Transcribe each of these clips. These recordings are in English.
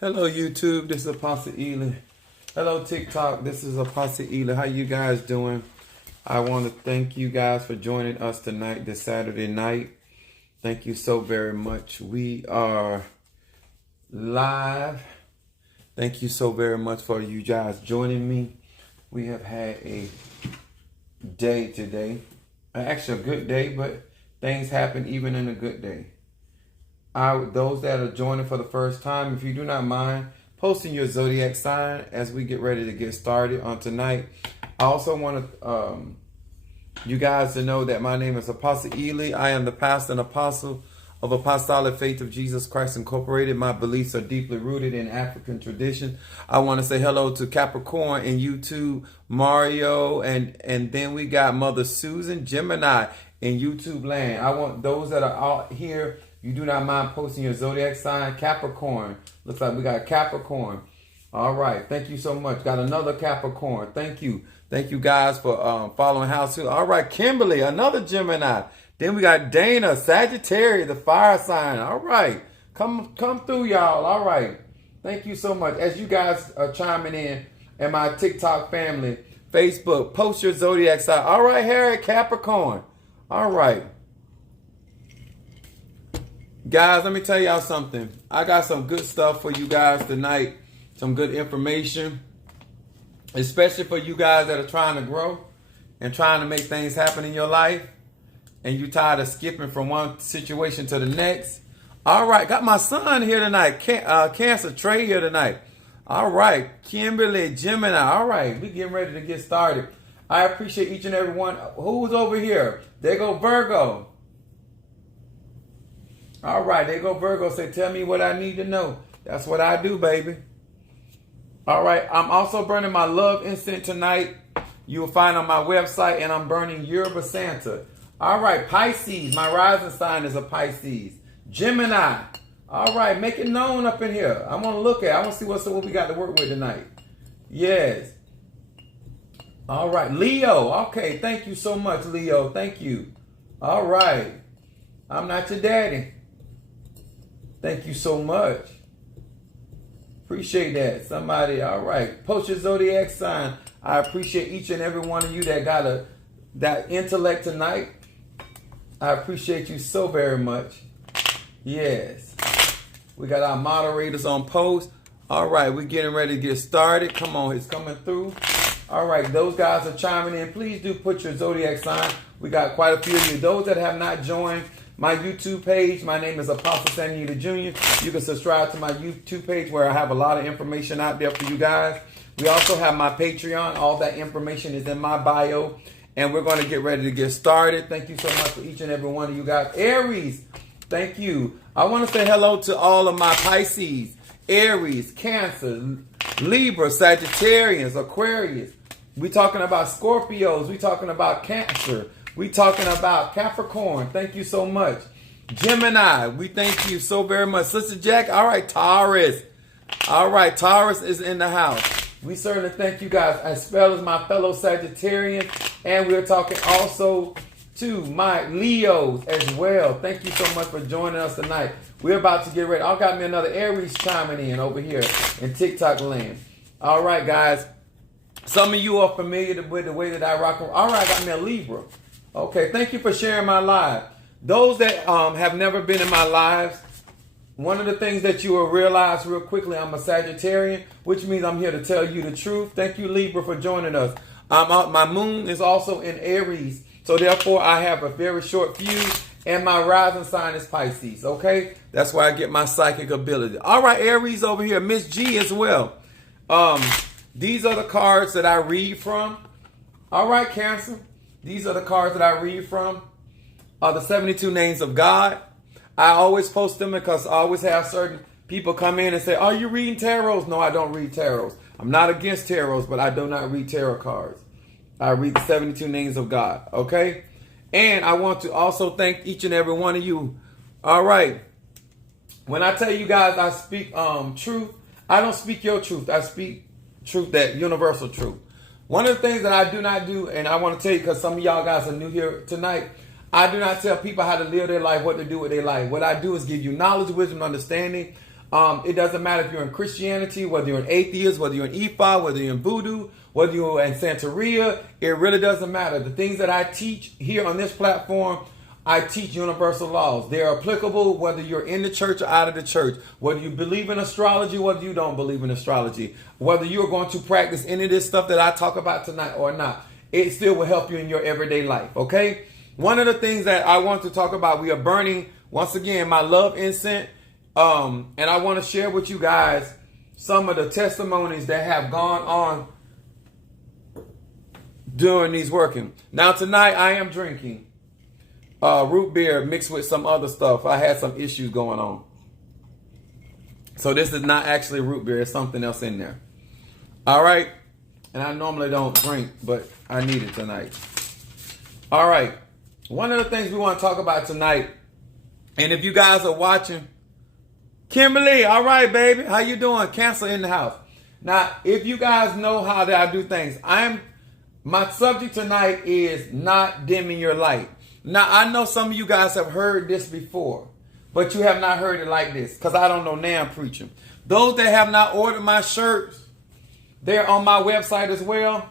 Hello YouTube, this is Apostle Ely. Hello TikTok, this is Apostle Ely. How you guys doing? I want to thank you guys for joining us tonight, this Saturday night. Thank you so very much. We are live. Thank you so very much for you guys joining me. We have had a day today. Actually a good day, but things happen even in a good day. Those that are joining for the first time, if you do not mind posting your zodiac sign as we get ready to get started on tonight. I also want you guys to know that my name is Apostle Ely. I am the pastor and apostle of Apostolic Faith of Jesus Christ Incorporated. My beliefs are deeply rooted in African tradition. I want to say hello to Capricorn and YouTube, Mario, and then we got Mother Susan, Gemini in YouTube land. I want those that are out here, you do not mind posting your zodiac sign. Capricorn. Looks like we got Capricorn. All right. Thank you so much. Got another Capricorn. Thank you. Thank you guys for following House 2. All right. Kimberly, another Gemini. Then we got Dana, Sagittarius, the fire sign. All right. Come through, y'all. All right. Thank you so much. As you guys are chiming in and my TikTok family, Facebook, post your zodiac sign. All right, Harry, Capricorn. All right. Guys, let me tell y'all something. I got some good stuff for you guys tonight. Some good information. Especially for you guys that are trying to grow and trying to make things happen in your life. And you tired of skipping from one situation to the next. All right, got my son here tonight. Cancer Trey here tonight. All right, Kimberly, Gemini. All right, we getting ready to get started. I appreciate each and every one. Who's over here? There go Virgo. All right, there go Virgo. Say, tell me what I need to know. That's what I do, baby. All right, I'm also burning my love incense tonight. You will find on my website, and I'm burning Yerba Santa. All right, Pisces. My rising sign is a Pisces. Gemini. All right, make it known up in here. I want to look at. I want to see what we got to work with tonight. Yes. All right, Leo. Okay, thank you so much, Leo. Thank you. All right. I'm not your daddy. Thank you so much. Appreciate that. Somebody, all right. Post your zodiac sign. I appreciate each and every one of you that got that intellect tonight. I appreciate you so very much. Yes. We got our moderators on post. All right, we're getting ready to get started. Come on, it's coming through. All right, those guys are chiming in. Please do put your zodiac sign. We got quite a few of you. Those that have not joined my YouTube page, my name is Apostle Samuel Jr. You can subscribe to my YouTube page where I have a lot of information out there for you guys. We also have my Patreon. All that information is in my bio. And we're going to get ready to get started. Thank you so much for each and every one of you guys. Aries, thank you. I want to say hello to all of my Pisces, Aries, Cancer, Libra, Sagittarius, Aquarius. We talking about Scorpios. We talking about Cancer. We talking about Capricorn. Thank you so much. Gemini, we thank you so very much. Sister Jack, all right, Taurus. All right, Taurus is in the house. We certainly thank you guys as well as my fellow Sagittarians. And we're talking also to my Leos as well. Thank you so much for joining us tonight. We're about to get ready. I got me another Aries chiming in over here in TikTok land. All right, guys. Some of you are familiar with the way that I rock. All right, I got me a Libra. Okay, thank you for sharing my live. Those that have never been in my lives, one of the things that you will realize real quickly, I'm a Sagittarian, which means I'm here to tell you the truth. Thank you, Libra, for joining us. My moon is also in Aries, so therefore I have a very short fuse, and my rising sign is Pisces, okay? That's where I get my psychic ability. All right, Aries over here, Miss G as well. These are the cards that I read from. All right, Cancer. These are the cards that I read from. The 72 names of God. I always post them because I always have certain people come in and say, are you reading tarots? No, I don't read tarots. I'm not against tarots, but I do not read tarot cards. I read the 72 names of God, okay? And I want to also thank each and every one of you. All right. When I tell you guys I speak truth, I don't speak your truth. I speak truth, that universal truth. One of the things that I do not do, and I want to tell you because some of y'all guys are new here tonight, I do not tell people how to live their life, what to do with their life. What I do is give you knowledge, wisdom, understanding It doesn't matter if you're in Christianity, whether you're an atheist, whether you're in Ifa, whether you're in Voodoo, whether you're in Santeria. It really doesn't matter. The things that I teach here on this platform, I teach universal laws. They're applicable whether you're in the church or out of the church, whether you believe in astrology, whether you don't believe in astrology, whether you're going to practice any of this stuff that I talk about tonight or not. It still will help you in your everyday life, okay? One of the things that I want to talk about, we are burning, once again, my love incense. And I want to share with you guys some of the testimonies that have gone on during these working. Now, tonight I am drinking root beer mixed with some other stuff. I had some issues going on. So this is not actually root beer. It's something else in there. All right. And I normally don't drink, but I need it tonight. All right. One of the things we want to talk about tonight, and if you guys are watching, Kimberly, all right, baby. How you doing? Cancer in the house. Now, if you guys know how that I do things, my subject tonight is not dimming your light. Now, I know some of you guys have heard this before, but you have not heard it like this because I don't know now I'm preaching. Those that have not ordered my shirts, they're on my website as well.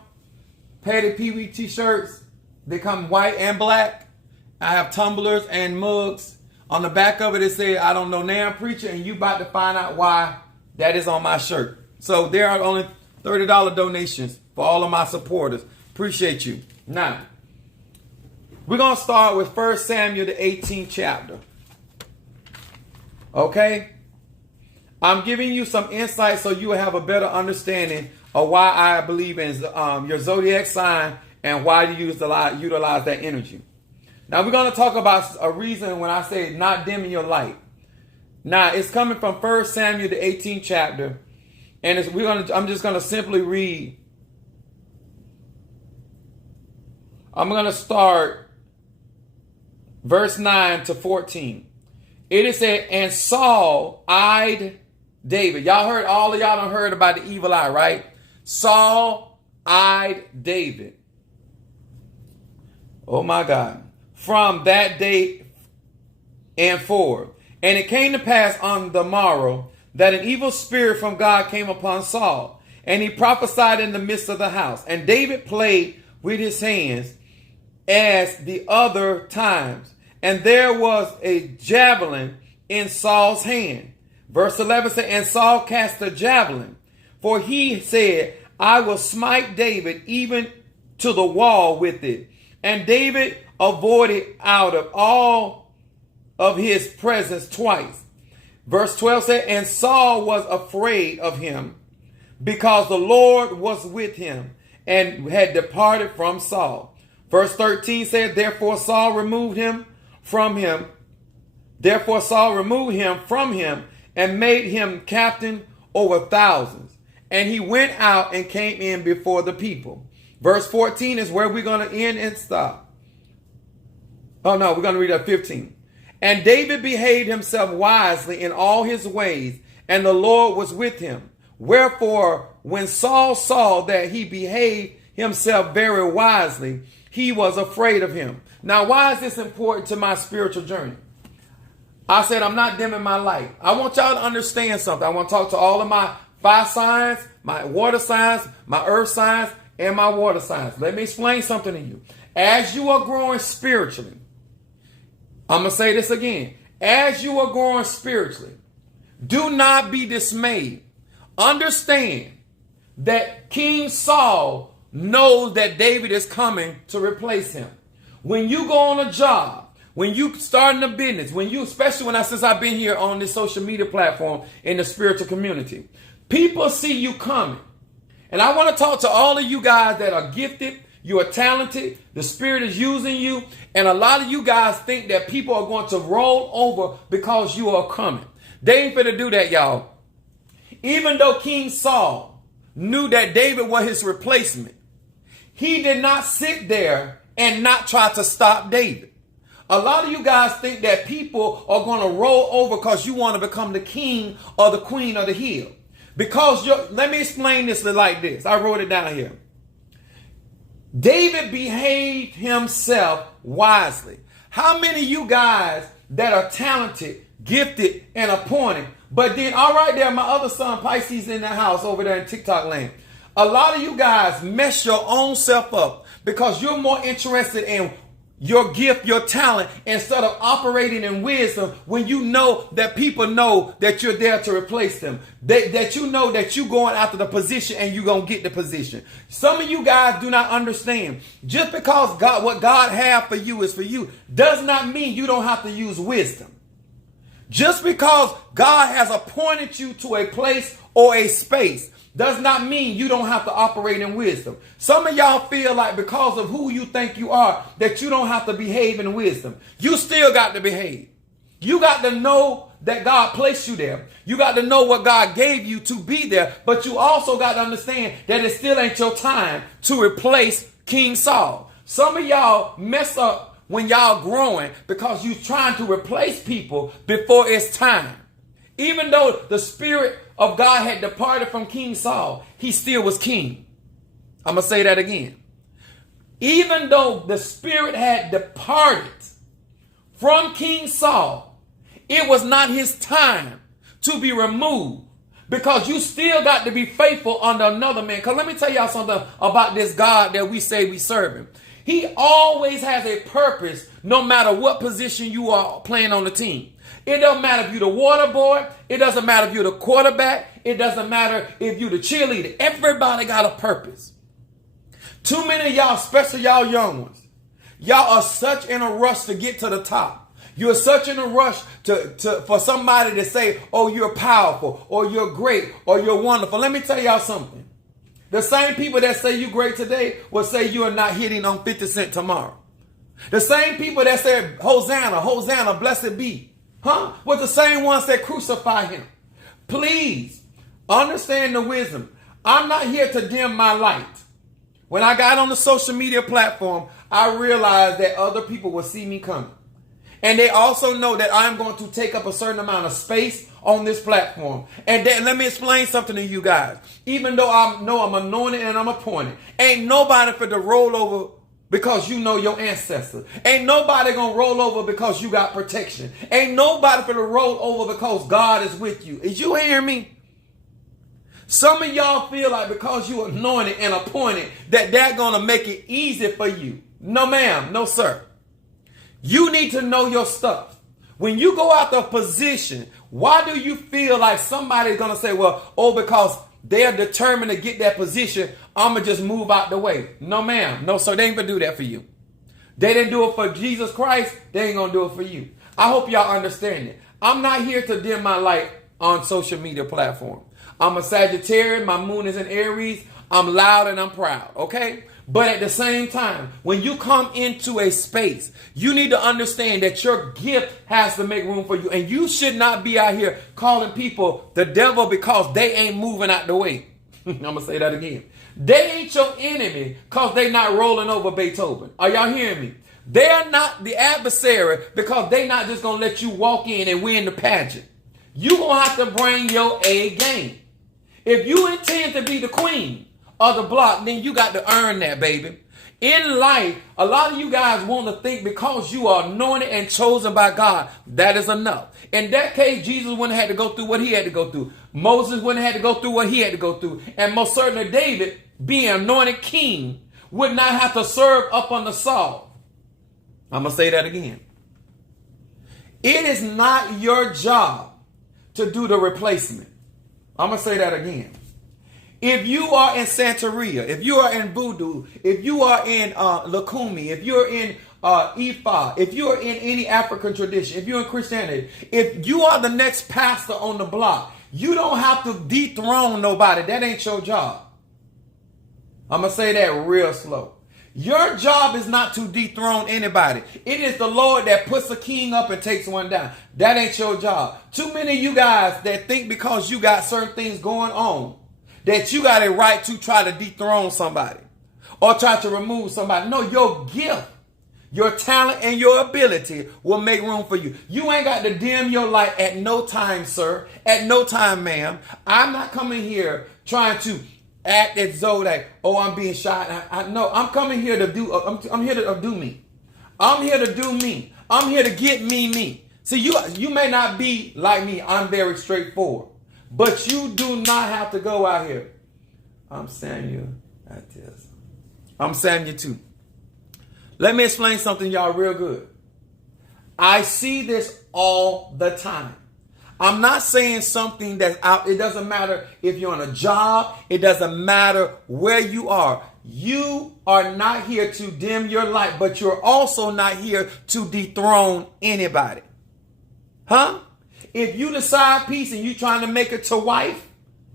Patty Pee Wee t-shirts. They come white and black. I have tumblers and mugs. On the back of it, it says, I don't know now I'm preaching, and you about to find out why that is on my shirt. So there are only $30 donations for all of my supporters. Appreciate you. Now, we're going to start with 1 Samuel, the 18th chapter. Okay? I'm giving you some insight so you will have a better understanding of why I believe in your zodiac sign and why you utilize that energy. Now, we're going to talk about a reason when I say not dimming your light. Now, it's coming from 1 Samuel, the 18th chapter. And I'm just going to simply read. I'm going to start verse 9 to 14. It is said, and Saul eyed David. All of y'all done heard about the evil eye, right? Saul eyed David. Oh, my God. From that day and forward. And it came to pass on the morrow that an evil spirit from God came upon Saul, and he prophesied in the midst of the house. And David played with his hands as the other times, and there was a javelin in Saul's hand. Verse 11 said, and Saul cast a javelin, for he said, I will smite David even to the wall with it. And David avoided out of all of his presence twice. Verse 12 said, and Saul was afraid of him because the Lord was with him and had departed from Saul. Verse 13 said, therefore Saul removed him from him and made him captain over thousands. And he went out and came in before the people. Verse 14 is where we're going to end and stop. Oh, no, we're going to read at 15. And David behaved himself wisely in all his ways, and the Lord was with him. Wherefore, when Saul saw that he behaved himself very wisely, he was afraid of him. Now, why is this important to my spiritual journey? I said I'm not dimming my light. I want y'all to understand something. I want to talk to all of my fire signs, my water signs, my earth signs, and my water signs. Let me explain something to you. As you are growing spiritually, I'm going to say this again. As you are growing spiritually, do not be dismayed. Understand that King Saul knows that David is coming to replace him. When you go on a job, when you starting a business, especially since I've been here on this social media platform in the spiritual community, people see you coming. And I want to talk to all of you guys that are gifted. You are talented. The Spirit is using you. And a lot of you guys think that people are going to roll over because you are coming. They ain't finna do that, y'all. Even though King Saul knew that David was his replacement, he did not sit there and not try to stop David. A lot of you guys think that people are going to roll over because you want to become the king or the queen of the hill. Because let me explain this like this. I wrote it down here. David behaved himself wisely. How many of you guys that are talented, gifted, and appointed But then, all right, there, my other son, Pisces, in the house over there in TikTok land. A lot of you guys mess your own self up because you're more interested in your gift, your talent, instead of operating in wisdom when you know that people know that you're there to replace them. That you know that you're going after the position and you're going to get the position. Some of you guys do not understand. Just because what God has for you is for you does not mean you don't have to use wisdom. Just because God has appointed you to a place or a space does not mean you don't have to operate in wisdom. Some of y'all feel like because of who you think you are, that you don't have to behave in wisdom. You still got to behave. You got to know that God placed you there. You got to know what God gave you to be there. But you also got to understand that it still ain't your time to replace King Saul. Some of y'all mess up when y'all growing because you trying to replace people before it's time. Even though the Spirit of God had departed from King Saul, he still was king. I'm going to say that again. Even though the Spirit had departed from King Saul, it was not his time to be removed because you still got to be faithful under another man. Because let me tell y'all something about this God that we say we serve him. He always has a purpose no matter what position you are playing on the team. It doesn't matter if you're the water boy. It doesn't matter if you're the quarterback. It doesn't matter if you're the cheerleader. Everybody got a purpose. Too many of y'all, especially y'all young ones, y'all are such in a rush to get to the top. You're such in a rush for somebody to say, oh, you're powerful, or you're great, or you're wonderful. Let me tell y'all something. The same people that say you're great today will say you are not hitting on 50 Cent tomorrow. The same people that say, Hosanna, Hosanna, blessed be. Was the same ones that crucify him. Please understand the wisdom. I'm not here to dim my light. When I got on the social media platform, I realized that other people will see me coming. And they also know that I'm going to take up a certain amount of space on this platform. And then let me explain something to you guys. Even though I know I'm anointed and I'm appointed, ain't nobody for the roll over because you know your ancestors. Ain't nobody gonna roll over because you got protection. Ain't nobody for the roll over because God is with you. Is you hearing me? Some of y'all feel like because you anointed and appointed that they're gonna make it easy for you. No ma'am, no sir. You need to know your stuff. When you go out the position, why do you feel like somebody's gonna say, well, oh, because they're determined to get that position, I'm going to just move out the way? No, ma'am. No, sir. They ain't going to do that for you. They didn't do it for Jesus Christ. They ain't going to do it for you. I hope y'all understand it. I'm not here to dim my light on social media platform. I'm a Sagittarius. My moon is in Aries. I'm loud and I'm proud. Okay? But at the same time, when you come into a space, you need to understand that your gift has to make room for you. And you should not be out here calling people the devil because they ain't moving out the way. I'm going to say that again. They ain't your enemy because they not rolling over Beethoven. Are y'all hearing me? They're not the adversary because they not just going to let you walk in and win the pageant. You going to have to bring your A game. If you intend to be the queen of the block, then you got to earn that, baby. In life, a lot of you guys want to think because you are anointed and chosen by God, that is enough. In that case, Jesus wouldn't have had to go through what he had to go through. Moses wouldn't have had to go through what he had to go through. And most certainly David, being anointed king, would not have to serve up under Saul. I'm going to say that again. It is not your job to do the replacement. I'm going to say that again. If you are in Santeria, if you are in Voodoo, if you are in Lakumi, if you're in Ifa, if you're in any African tradition, if you're in Christianity, if you are the next pastor on the block, you don't have to dethrone nobody. That ain't your job. I'm going to say that real slow. Your job is not to dethrone anybody. It is the Lord that puts a king up and takes one down. That ain't your job. Too many of you guys that think because you got certain things going on, that you got a right to try to dethrone somebody or try to remove somebody. No, your gift, your talent, and your ability will make room for you. You ain't got to dim your light at no time, sir. At no time, ma'am. I'm not coming here trying to act as though like, oh, I'm being shy. No, I'm coming here to do, I'm here to do me. I'm here to do me. I'm here to get me. See, you may not be like me. I'm very straightforward. But you do not have to go out here. I'm Samuel at this. I'm Samuel too. Let me explain something, y'all, real good. I see this all the time. I'm not saying something that's out. It doesn't matter if you're on a job. It doesn't matter where you are. You are not here to dim your light, but you're also not here to dethrone anybody. Huh? If you decide peace and you trying to make it to wife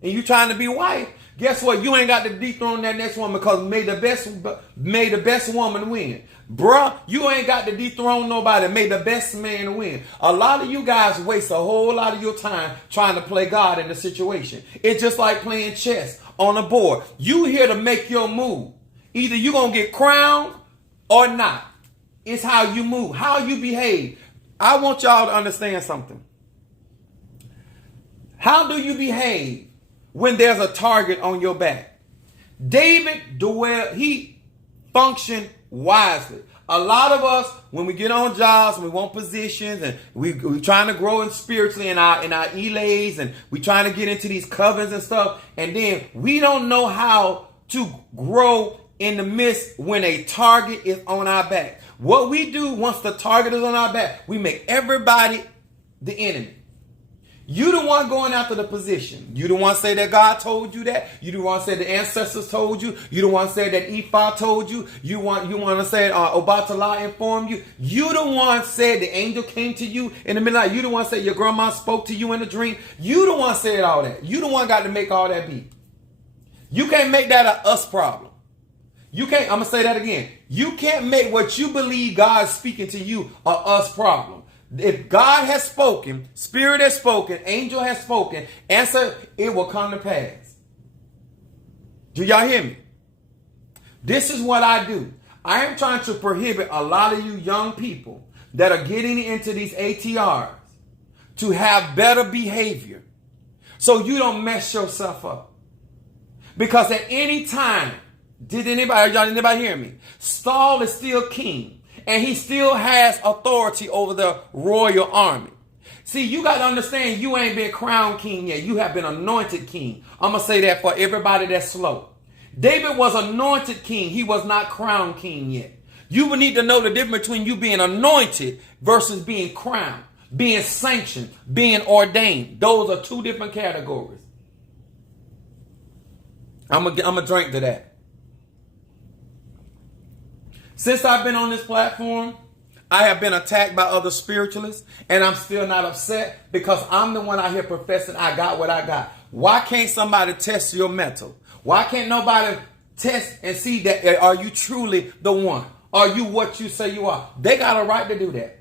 and you trying to be wife, guess what? You ain't got to dethrone that next woman because may the best woman win. Bruh, you ain't got to dethrone nobody. May the best man win. A lot of you guys waste a whole lot of your time trying to play God in the situation. It's just like playing chess on a board. You here to make your move. Either you're going to get crowned or not. It's how you move, how you behave. I want y'all to understand something. How do you behave when there's a target on your back? David, he functioned wisely. A lot of us, when we get on jobs and we want positions and we're trying to grow in spiritually in our elays and we're trying to get into these covens and stuff, and then we don't know how to grow in the midst when a target is on our back. What we do once the target is on our back, we make everybody the enemy. You the one going after the position. You the one say that God told you that. You the one say the ancestors told you. You the one say that Ephah told you. You want to say Obatala informed you. You the one said the angel came to you in the midnight. You the one said your grandma spoke to you in a dream. You the one said all that. You the one got to make all that be. You can't make that a us problem. You can't. I'm gonna say that again. You can't make what you believe God is speaking to you a us problem. If God has spoken, Spirit has spoken, angel has spoken, answer, it will come to pass. Do y'all hear me? This is what I do. I am trying to prohibit a lot of you young people that are getting into these ATRs to have better behavior so you don't mess yourself up. Because at any time, did anybody hear me? Saul is still king. And he still has authority over the royal army. See, you got to understand you ain't been crowned king yet. You have been anointed king. I'm going to say that for everybody that's slow. David was anointed king. He was not crowned king yet. You will need to know the difference between you being anointed versus being crowned, being sanctioned, being ordained. Those are two different categories. I'm going to drink to that. Since I've been on this platform, I have been attacked by other spiritualists, and I'm still not upset because I'm the one out here professing I got what I got. Why can't somebody test your mental? Why can't nobody test and see that are you truly the one? Are you what you say you are? They got a right to do that.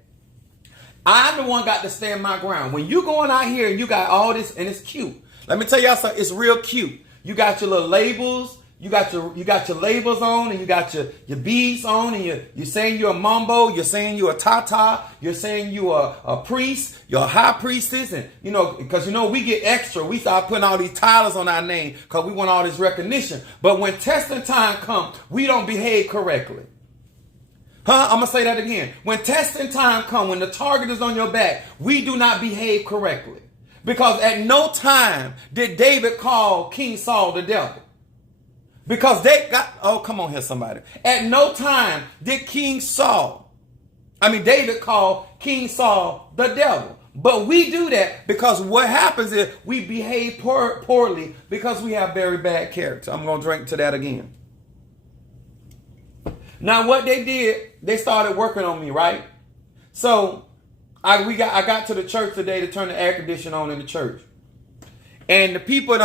I'm the one got to stand my ground. When you going out here and you got all this, and it's cute. Let me tell y'all something. It's real cute. You got your little labels. You got your labels on, and you got your beads on, and you're saying you're a mambo, you're saying you're a tata, you're saying you're a priest, you're a high priestess, and because we get extra, we start putting all these titles on our name because we want all this recognition. But when testing time comes, we don't behave correctly. I'm gonna say that again. When testing time comes, when the target is on your back, we do not behave correctly. Because at no time did David call King Saul the devil. Because come on here, somebody. At no time did David call King Saul the devil. But we do that because what happens is we behave poorly because we have very bad character. I'm going to drink to that again. Now, what they did, they started working on me, right? So I got to the church today to turn the air conditioner on in the church. And the people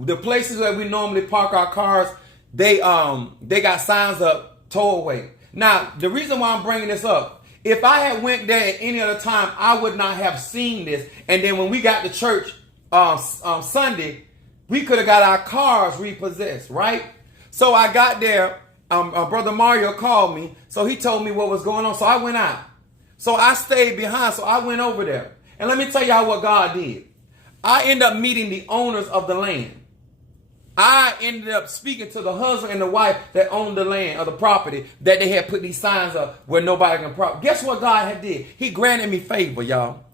the places where we normally park our cars, they got signs up, tow away. Now, the reason why I'm bringing this up, if I had went there at any other time, I would not have seen this. And then when we got to church Sunday, we could have got our cars repossessed, right? So I got there. Brother Mario called me, so he told me what was going on. So I went out. So I stayed behind. So I went over there. And let me tell y'all what God did. I ended up meeting the owners of the land. I ended up speaking to the husband and the wife that owned the land or the property that they had put these signs up where nobody can profit. Guess what God had did? He granted me favor, y'all.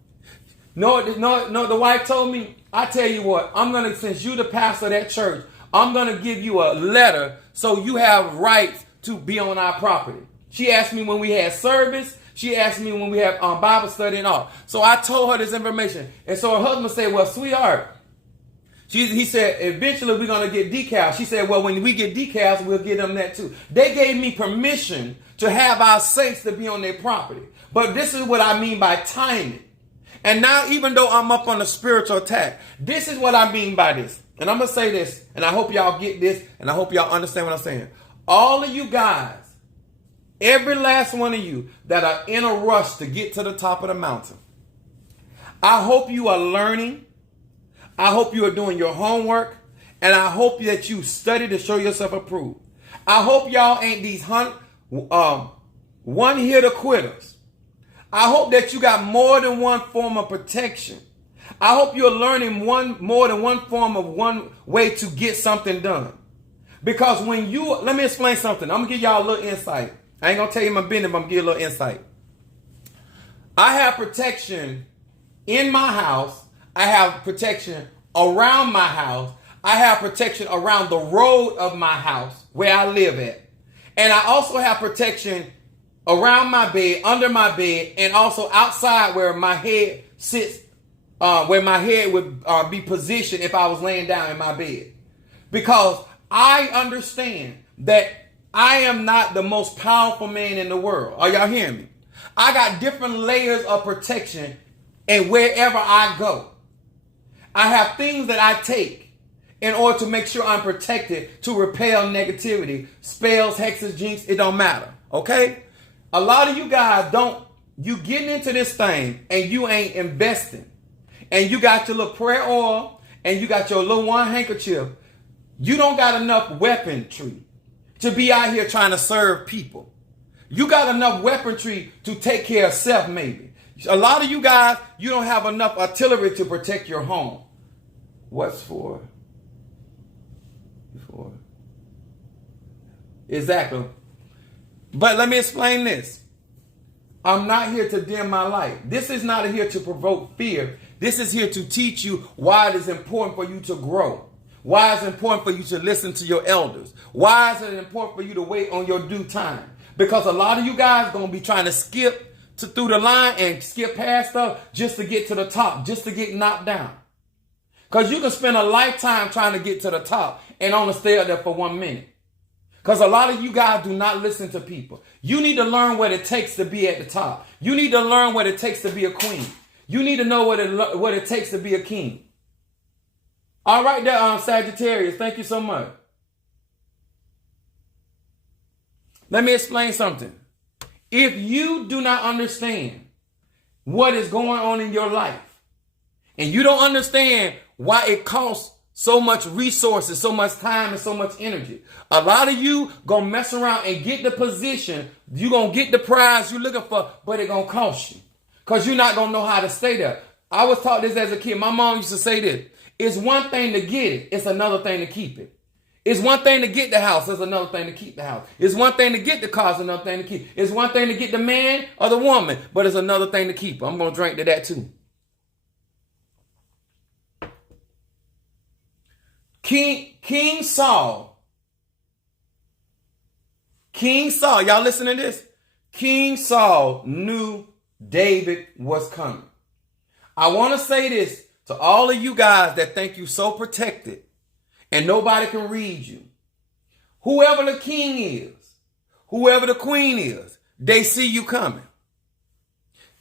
No, the wife told me, I tell you what, since you the pastor of that church, I'm going to give you a letter so you have rights to be on our property. She asked me when we had service. She asked me when we had Bible study and all. So I told her this information. And so her husband said, well, sweetheart, he said, eventually we're going to get decals. She said, well, when we get decals, we'll get them that too. They gave me permission to have our saints to be on their property. But this is what I mean by timing. And now, even though I'm up on a spiritual attack, this is what I mean by this. And I'm going to say this, and I hope y'all get this, and I hope y'all understand what I'm saying. All of you guys, every last one of you that are in a rush to get to the top of the mountain, I hope you are learning. I hope you are doing your homework, and I hope that you study to show yourself approved. I hope y'all ain't these one-hitter quitters. I hope that you got more than one form of protection. I hope you're learning more than one form of one way to get something done. Because let me explain something. I'm going to give y'all a little insight. I ain't going to tell you my business, but I'm going to give you a little insight. I have protection in my house. I have protection around my house. I have protection around the road of my house where I live at. And I also have protection around my bed, under my bed, and also outside where my head sits, where my head would be positioned if I was laying down in my bed. Because I understand that I am not the most powerful man in the world. Are y'all hearing me? I got different layers of protection and wherever I go. I have things that I take in order to make sure I'm protected to repel negativity. Spells, hexes, jinx, it don't matter. Okay? A lot of you guys you getting into this thing and you ain't investing. And you got your little prayer oil and you got your little one handkerchief. You don't got enough weaponry to be out here trying to serve people. You got enough weaponry to take care of self maybe. A lot of you guys, you don't have enough artillery to protect your home. What's for? Exactly. But let me explain this. I'm not here to dim my light. This is not here to provoke fear. This is here to teach you why it is important for you to grow. Why it's important for you to listen to your elders. Why is it important for you to wait on your due time? Because a lot of you guys going to be trying to skip through the line and skip past stuff just to get to the top, just to get knocked down. Because you can spend a lifetime trying to get to the top and only stay up there for 1 minute. Because a lot of you guys do not listen to people. You need to learn what it takes to be at the top. You need to learn what it takes to be a queen. You need to know what it takes to be a king. All right there, Sagittarius. Thank you so much. Let me explain something. If you do not understand what is going on in your life, and you don't understand why it costs so much resources, so much time, and so much energy, a lot of you gonna mess around and get the position. You gonna get the prize you're looking for, but it gonna cost you. Because you're not gonna know how to stay there. I was taught this as a kid. My mom used to say this. It's one thing to get it. It's another thing to keep it. It's one thing to get the house. It's another thing to keep the house. It's one thing to get the car. It's another thing to keep. It's one thing to get the man or the woman, but it's another thing to keep. I'm going to drink to that too. King Saul. Y'all listen to this? King Saul knew David was coming. I want to say this to all of you guys that think you so protected and nobody can read you. Whoever the king is, whoever the queen is, they see you coming.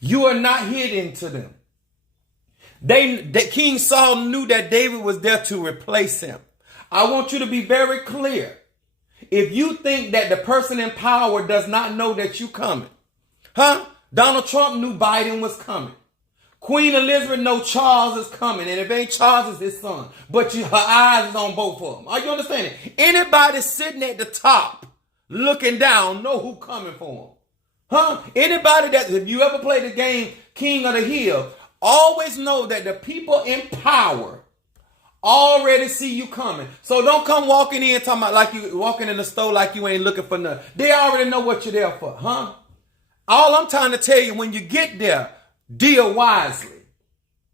You are not hidden to them. King Saul knew that David was there to replace him. I want you to be very clear. If you think that the person in power does not know that you coming, Donald Trump knew Biden was coming. Queen Elizabeth knows Charles is coming. And if it ain't Charles, it's his son. But her eyes is on both of them. Are you understanding? Anybody sitting at the top looking down know who coming for them. Anybody that, if you ever played the game King of the Hill, always know that the people in power already see you coming. So don't come walking in talking about like you walking in the store like you ain't looking for nothing. They already know what you're there for, huh? All I'm trying to tell you, when you get there, deal wisely.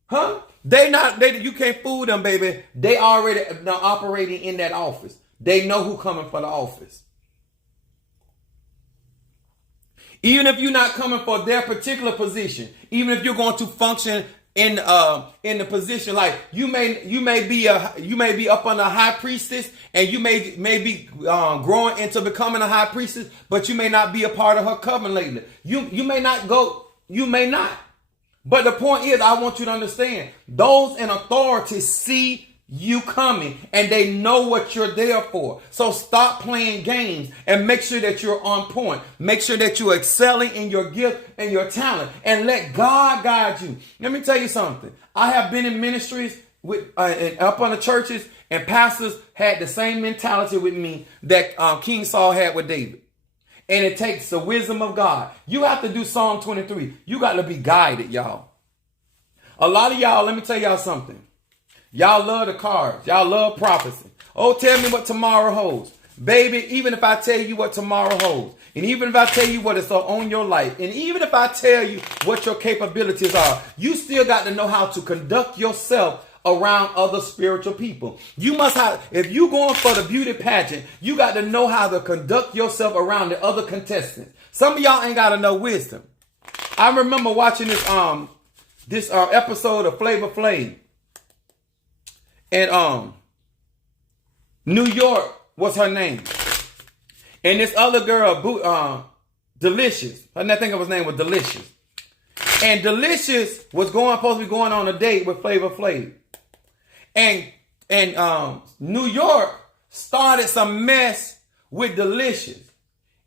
Huh? You can't fool them, baby. They already now operating in that office. They know who coming for the office. Even if you're not coming for their particular position, even if you're going to function in the position, like you may be up on a high priestess, and you may be growing into becoming a high priestess, but you may not be a part of her coven lately. You may not go. You may not. But the point is, I want you to understand, those in authority see you coming and they know what you're there for. So stop playing games and make sure that you're on point. Make sure that you're excelling in your gift and your talent, and let God guide you. Let me tell you something. I have been in ministries with and up on the churches, and pastors had the same mentality with me that King Saul had with David. And it takes the wisdom of God. You have to do Psalm 23. You got to be guided, y'all. A lot of y'all, let me tell y'all something. Y'all love the cards. Y'all love prophecy. Oh, tell me what tomorrow holds. Baby, even if I tell you what tomorrow holds, and even if I tell you what is on your life, and even if I tell you what your capabilities are, you still got to know how to conduct yourself around other spiritual people. You must have, if you're going for the beauty pageant, you got to know how to conduct yourself around the other contestants. Some of y'all ain't got enough wisdom. I remember watching this episode of Flavor Flav, and New York was her name, and this other girl, Delicious. I think her name was Delicious, and Delicious was supposed to be going on a date with Flavor Flav. And New York started some mess with Delicious.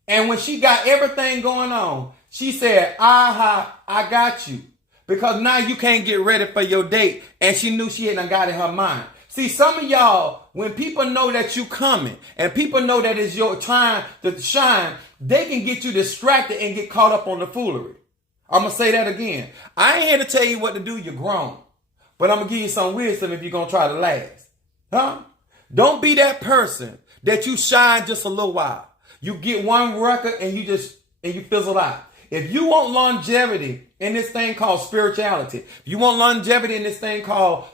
And when she got everything going on, she said, aha, I got you. Because now you can't get ready for your date. And she knew she hadn't got in her mind. See, some of y'all, when people know that you coming and people know that it's your time to shine, they can get you distracted and get caught up on the foolery. I'm going to say that again. I ain't here to tell you what to do. You're grown. But I'm going to give you some wisdom if you're going to try to last. Huh? Don't be that person that you shine just a little while. You get one record and you fizzle out. If you want longevity in this thing called spirituality, if you want longevity in this thing called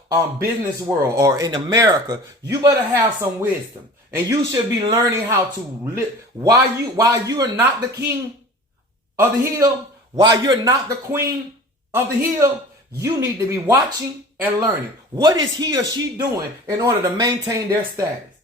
business world or in America, you better have some wisdom. And you should be learning how to live. While you are not the king of the hill, while you're not the queen of the hill, you need to be watching and learning. What is he or she doing in order to maintain their status?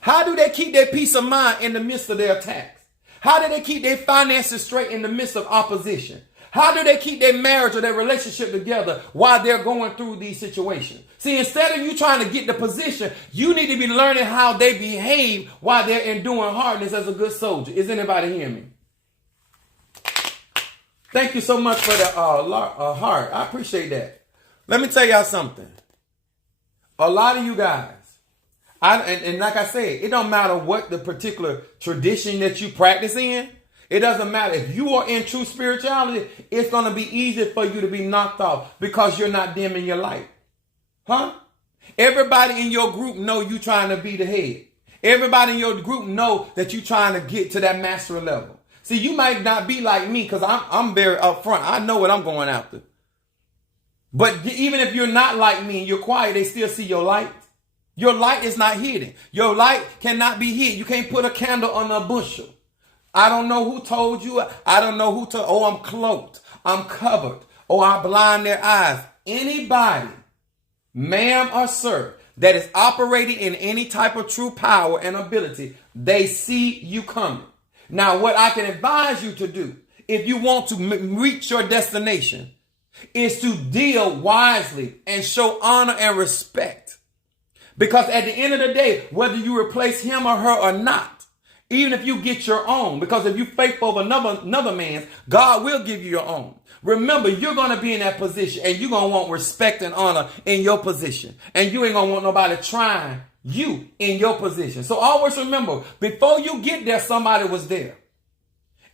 How do they keep their peace of mind in the midst of their attacks? How do they keep their finances straight in the midst of opposition? How do they keep their marriage or their relationship together while they're going through these situations? See, instead of you trying to get the position, you need to be learning how they behave while they're enduring hardness as a good soldier. Is anybody hearing me? Thank you so much for the heart. I appreciate that. Let me tell y'all something. A lot of you guys, and like I said, it don't matter what the particular tradition that you practice in. It doesn't matter. If you are in true spirituality, it's going to be easy for you to be knocked off because you're not dimming your light. Huh? Everybody in your group know you trying to be the head. Everybody in your group know that you trying to get to that mastery level. See, you might not be like me because I'm very upfront. I know what I'm going after. But even if you're not like me and you're quiet, they still see your light. Your light is not hidden. Your light cannot be hid. You can't put a candle under a bushel. I don't know who told you. I don't know who told. Oh, I'm cloaked. I'm covered. Oh, I blind their eyes. Anybody, ma'am or sir, that is operating in any type of true power and ability, they see you coming. Now, what I can advise you to do, if you want to reach your destination, is to deal wisely and show honor and respect. Because at the end of the day, whether you replace him or her or not, even if you get your own, because if you faithful of another man's, God will give you your own. Remember, you're going to be in that position and you're going to want respect and honor in your position. And you ain't going to want nobody trying you in your position. So always remember, before you get there, somebody was there.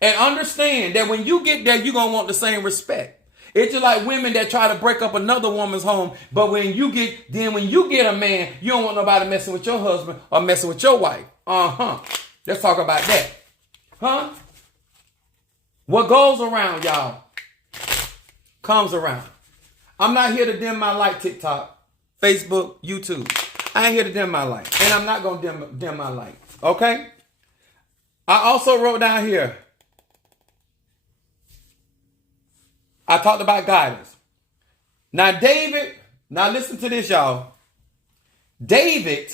And understand that when you get there, you're going to want the same respect. It's just like women that try to break up another woman's home, but when you get a man, you don't want nobody messing with your husband or messing with your wife. Let's talk about that. Huh? What goes around, y'all, comes around. I'm not here to dim my light, TikTok, Facebook, YouTube. I ain't here to dim my light. And I'm not going to dim my light. Okay? I also wrote down here, I talked about guidance. Now listen to this, y'all. David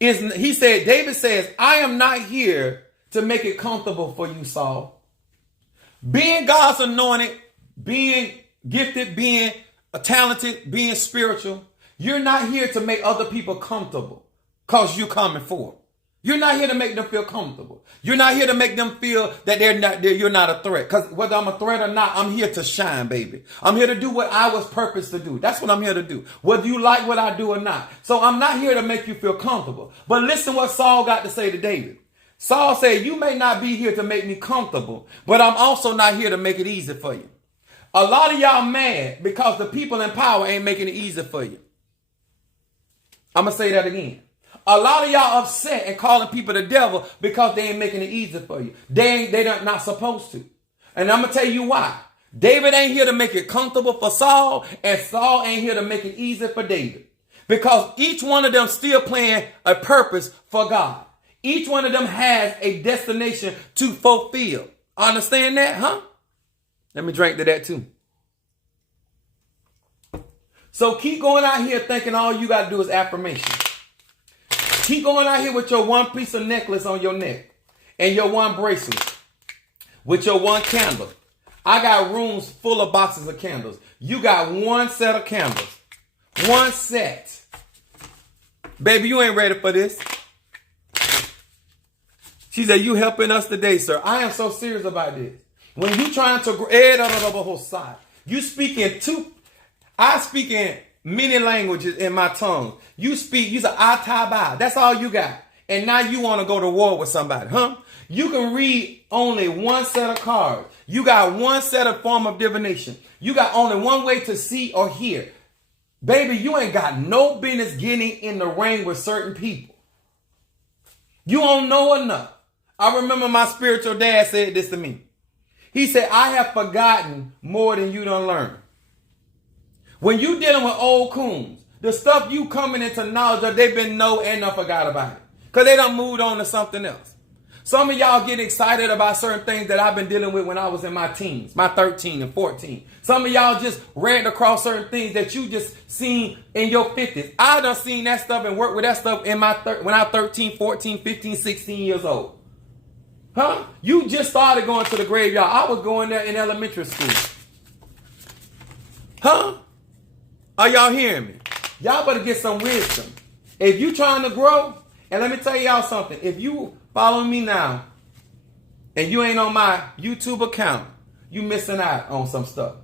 says, I am not here to make it comfortable for you, Saul. Being God's anointed, being gifted, being talented, being spiritual, you're not here to make other people comfortable because you're coming forth. You're not here to make them feel comfortable. You're not here to make them feel that you're not a threat. Because whether I'm a threat or not, I'm here to shine, baby. I'm here to do what I was purposed to do. That's what I'm here to do. Whether you like what I do or not. So I'm not here to make you feel comfortable. But listen what Saul got to say to David. Saul said, you may not be here to make me comfortable, but I'm also not here to make it easy for you. A lot of y'all mad because the people in power ain't making it easy for you. I'm going to say that again. A lot of y'all upset and calling people the devil because they ain't making it easy for you. They're not supposed to. And I'm going to tell you why. David ain't here to make it comfortable for Saul, and Saul ain't here to make it easy for David. Because each one of them still playing a purpose for God. Each one of them has a destination to fulfill. Understand that, huh? Let me drink to that too. So keep going out here thinking all you got to do is affirmation. Keep going out here with your one piece of necklace on your neck and your one bracelet with your one candle. I got rooms full of boxes of candles. You got one set of candles. One set. Baby, you ain't ready for this. She said, you helping us today, sir. I am so serious about this. When you trying to, I speak in many languages in my tongue. You say I. That's all you got. And now you want to go to war with somebody, huh? You can read only one set of cards. You got one set of form of divination. You got only one way to see or hear. Baby, you ain't got no business getting in the ring with certain people. You don't know enough. I remember my spiritual dad said this to me. He said, I have forgotten more than you done learned. When you dealing with old coons, the stuff you coming into knowledge of, they've been know and done forgot about it. Because they done moved on to something else. Some of y'all get excited about certain things that I've been dealing with when I was in my teens, my 13 and 14. Some of y'all just ran across certain things that you just seen in your 50s. I done seen that stuff and worked with that stuff in my when I was 13, 14, 15, 16 years old. Huh? You just started going to the graveyard. I was going there in elementary school. Huh? Are y'all hearing me? Y'all better get some wisdom. If you trying to grow, and let me tell y'all something. If you follow me now, and you ain't on my YouTube account, you missing out on some stuff.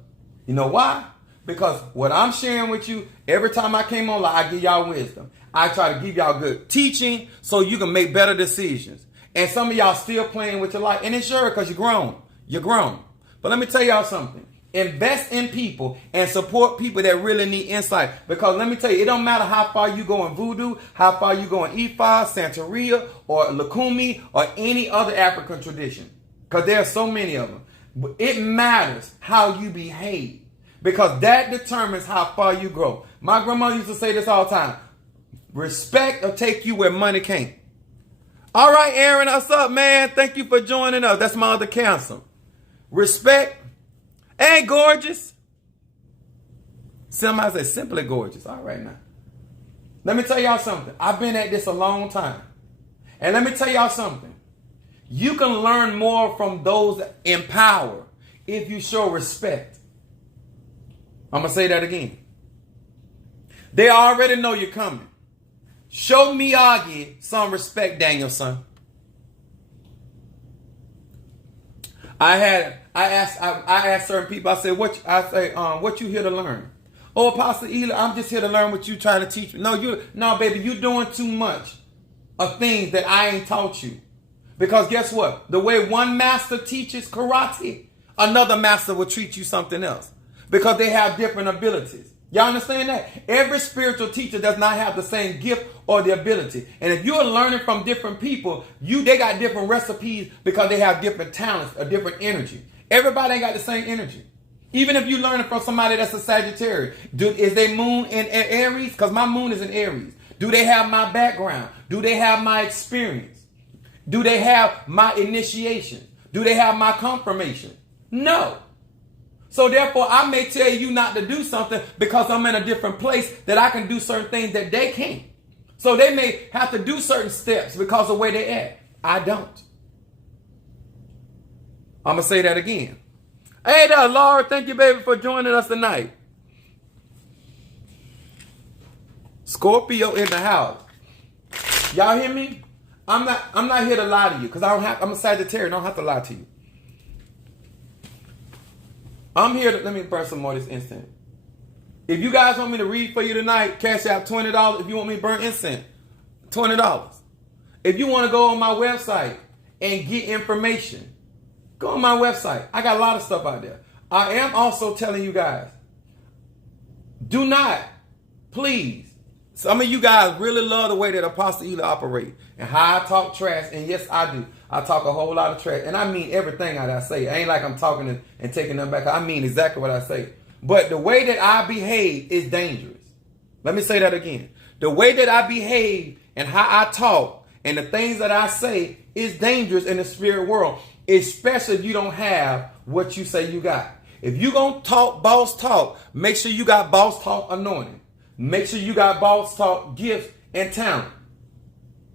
You know why? Because what I'm sharing with you, every time I came on, I give y'all wisdom. I try to give y'all good teaching so you can make better decisions. And some of y'all still playing with your life. And it's sure because you're grown. You're grown. But let me tell y'all something. Invest in people and support people that really need insight. Because let me tell you, it don't matter how far you go in voodoo, how far you go in Ifa, Santeria, or Lukumi, or any other African tradition. Because there are so many of them. But it matters how you behave. Because that determines how far you grow. My grandmother used to say this all the time. Respect will take you where money can't. All right, Aaron, what's up, man? Thank you for joining us. That's my other counsel. Respect. Hey, gorgeous. Somebody say simply gorgeous. All right, now. Let me tell y'all something. I've been at this a long time. And let me tell y'all something. You can learn more from those in power if you show respect. I'm going to say that again. They already know you're coming. Show Miyagi some respect, Daniel-san. I asked certain people, I said, what you here to learn? Oh, Apostle Eli, I'm just here to learn what you trying to teach me. No, baby, you're doing too much of things that I ain't taught you. Because guess what? The way one master teaches karate, another master will treat you something else because they have different abilities. Y'all understand that? Every spiritual teacher does not have the same gift or the ability. And if you're learning from different people, they got different recipes because they have different talents, a different energy. Everybody ain't got the same energy. Even if you're learning from somebody that's a Sagittarius, is their moon in Aries? Because my moon is in Aries. Do they have my background? Do they have my experience? Do they have my initiation? Do they have my confirmation? No. So therefore, I may tell you not to do something because I'm in a different place that I can do certain things that they can't. So they may have to do certain steps because of the way they act. I don't. I'm going to say that again. Hey there, Laura. Thank you, baby, for joining us tonight. Scorpio in the house. Y'all hear me? I'm not here to lie to you because I'm a Sagittarius. I don't have to lie to you. I'm here to, let me burn some more this incense. If you guys want me to read for you tonight, cash out $20. If you want me to burn incense, $20. If you want to go on my website and get information, go on my website. I got a lot of stuff out there. I am also telling you guys, do not, please, some of you guys really love the way that Apostle Ela operates and how I talk trash. And yes, I do. I talk a whole lot of trash. And I mean everything that I say. I ain't like I'm talking and taking them back. I mean exactly what I say. But the way that I behave is dangerous. Let me say that again. The way that I behave and how I talk and the things that I say is dangerous in the spirit world, especially if you don't have what you say you got. If you're going to talk boss talk, make sure you got boss talk anointing. Make sure you got boss talk gifts and talent.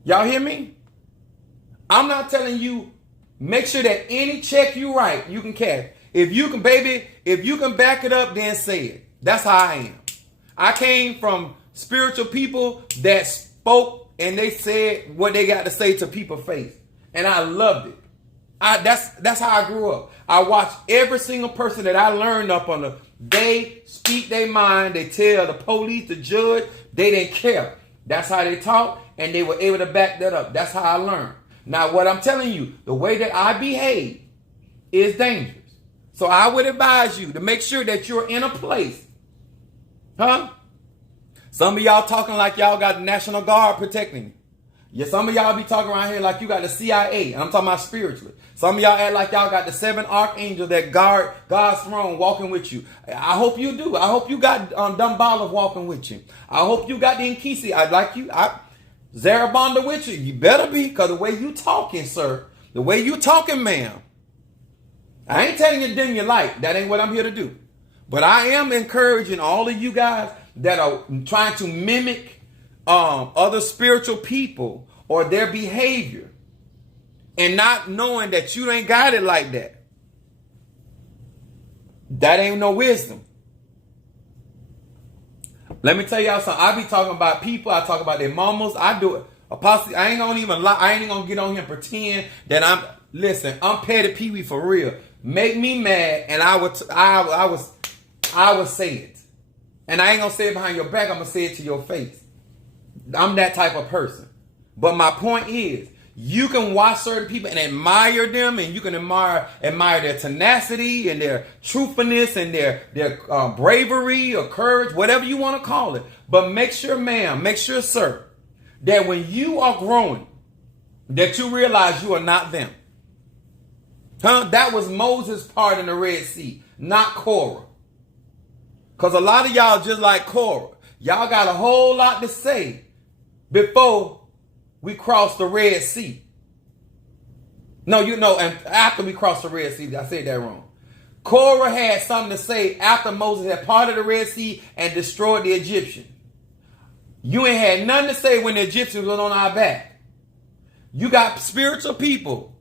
Y'all hear me? I'm not telling you, make sure that any check you write, you can cash. If you can, baby, if you can back it up, then say it. That's how I am. I came from spiritual people that spoke and they said what they got to say to people's face. And I loved it. That's how I grew up. I watched every single person that I learned up on the, they speak their mind. They tell the police, the judge, they didn't care. That's how they talk, and they were able to back that up. That's how I learned. Now, what I'm telling you, the way that I behave is dangerous. So I would advise you to make sure that you're in a place. Huh? Some of y'all talking like y'all got the National Guard protecting you. Yeah, some of y'all be talking around here like you got the CIA, and I'm talking about spiritually. Some of y'all act like y'all got the 7 archangels that guard God's throne walking with you. I hope you do. I hope you got Dumbala walking with you. I hope you got the Nkisi. I'd like you. Zarabanda with you. You better be, because the way you talking, sir, the way you talking, ma'am, I ain't telling you to dim your light. That ain't what I'm here to do. But I am encouraging all of you guys that are trying to mimic other spiritual people or their behavior and not knowing that you ain't got it like that. That ain't no wisdom. Let me tell y'all something. I be talking about people. I talk about their mamas. I do it. Apostle, I ain't gonna even lie. I ain't gonna get on here and pretend that I'm petty Pee-wee for real. Make me mad, and I would say it. And I ain't gonna say it behind your back. I'm gonna say it to your face. I'm that type of person. But my point is, you can watch certain people and admire them, and you can admire their tenacity and their truthfulness and their bravery or courage, whatever you want to call it. But make sure, ma'am, make sure, sir, that when you are growing, that you realize you are not them. Huh? That was Moses' part in the Red Sea, not Korah. Because a lot of y'all just like Korah. Y'all got a whole lot to say before we cross the Red Sea. No, and after we cross the Red Sea, I said that wrong. Korah had something to say after Moses had parted the Red Sea and destroyed the Egyptians. You ain't had nothing to say when the Egyptians was on our back. You got spiritual people.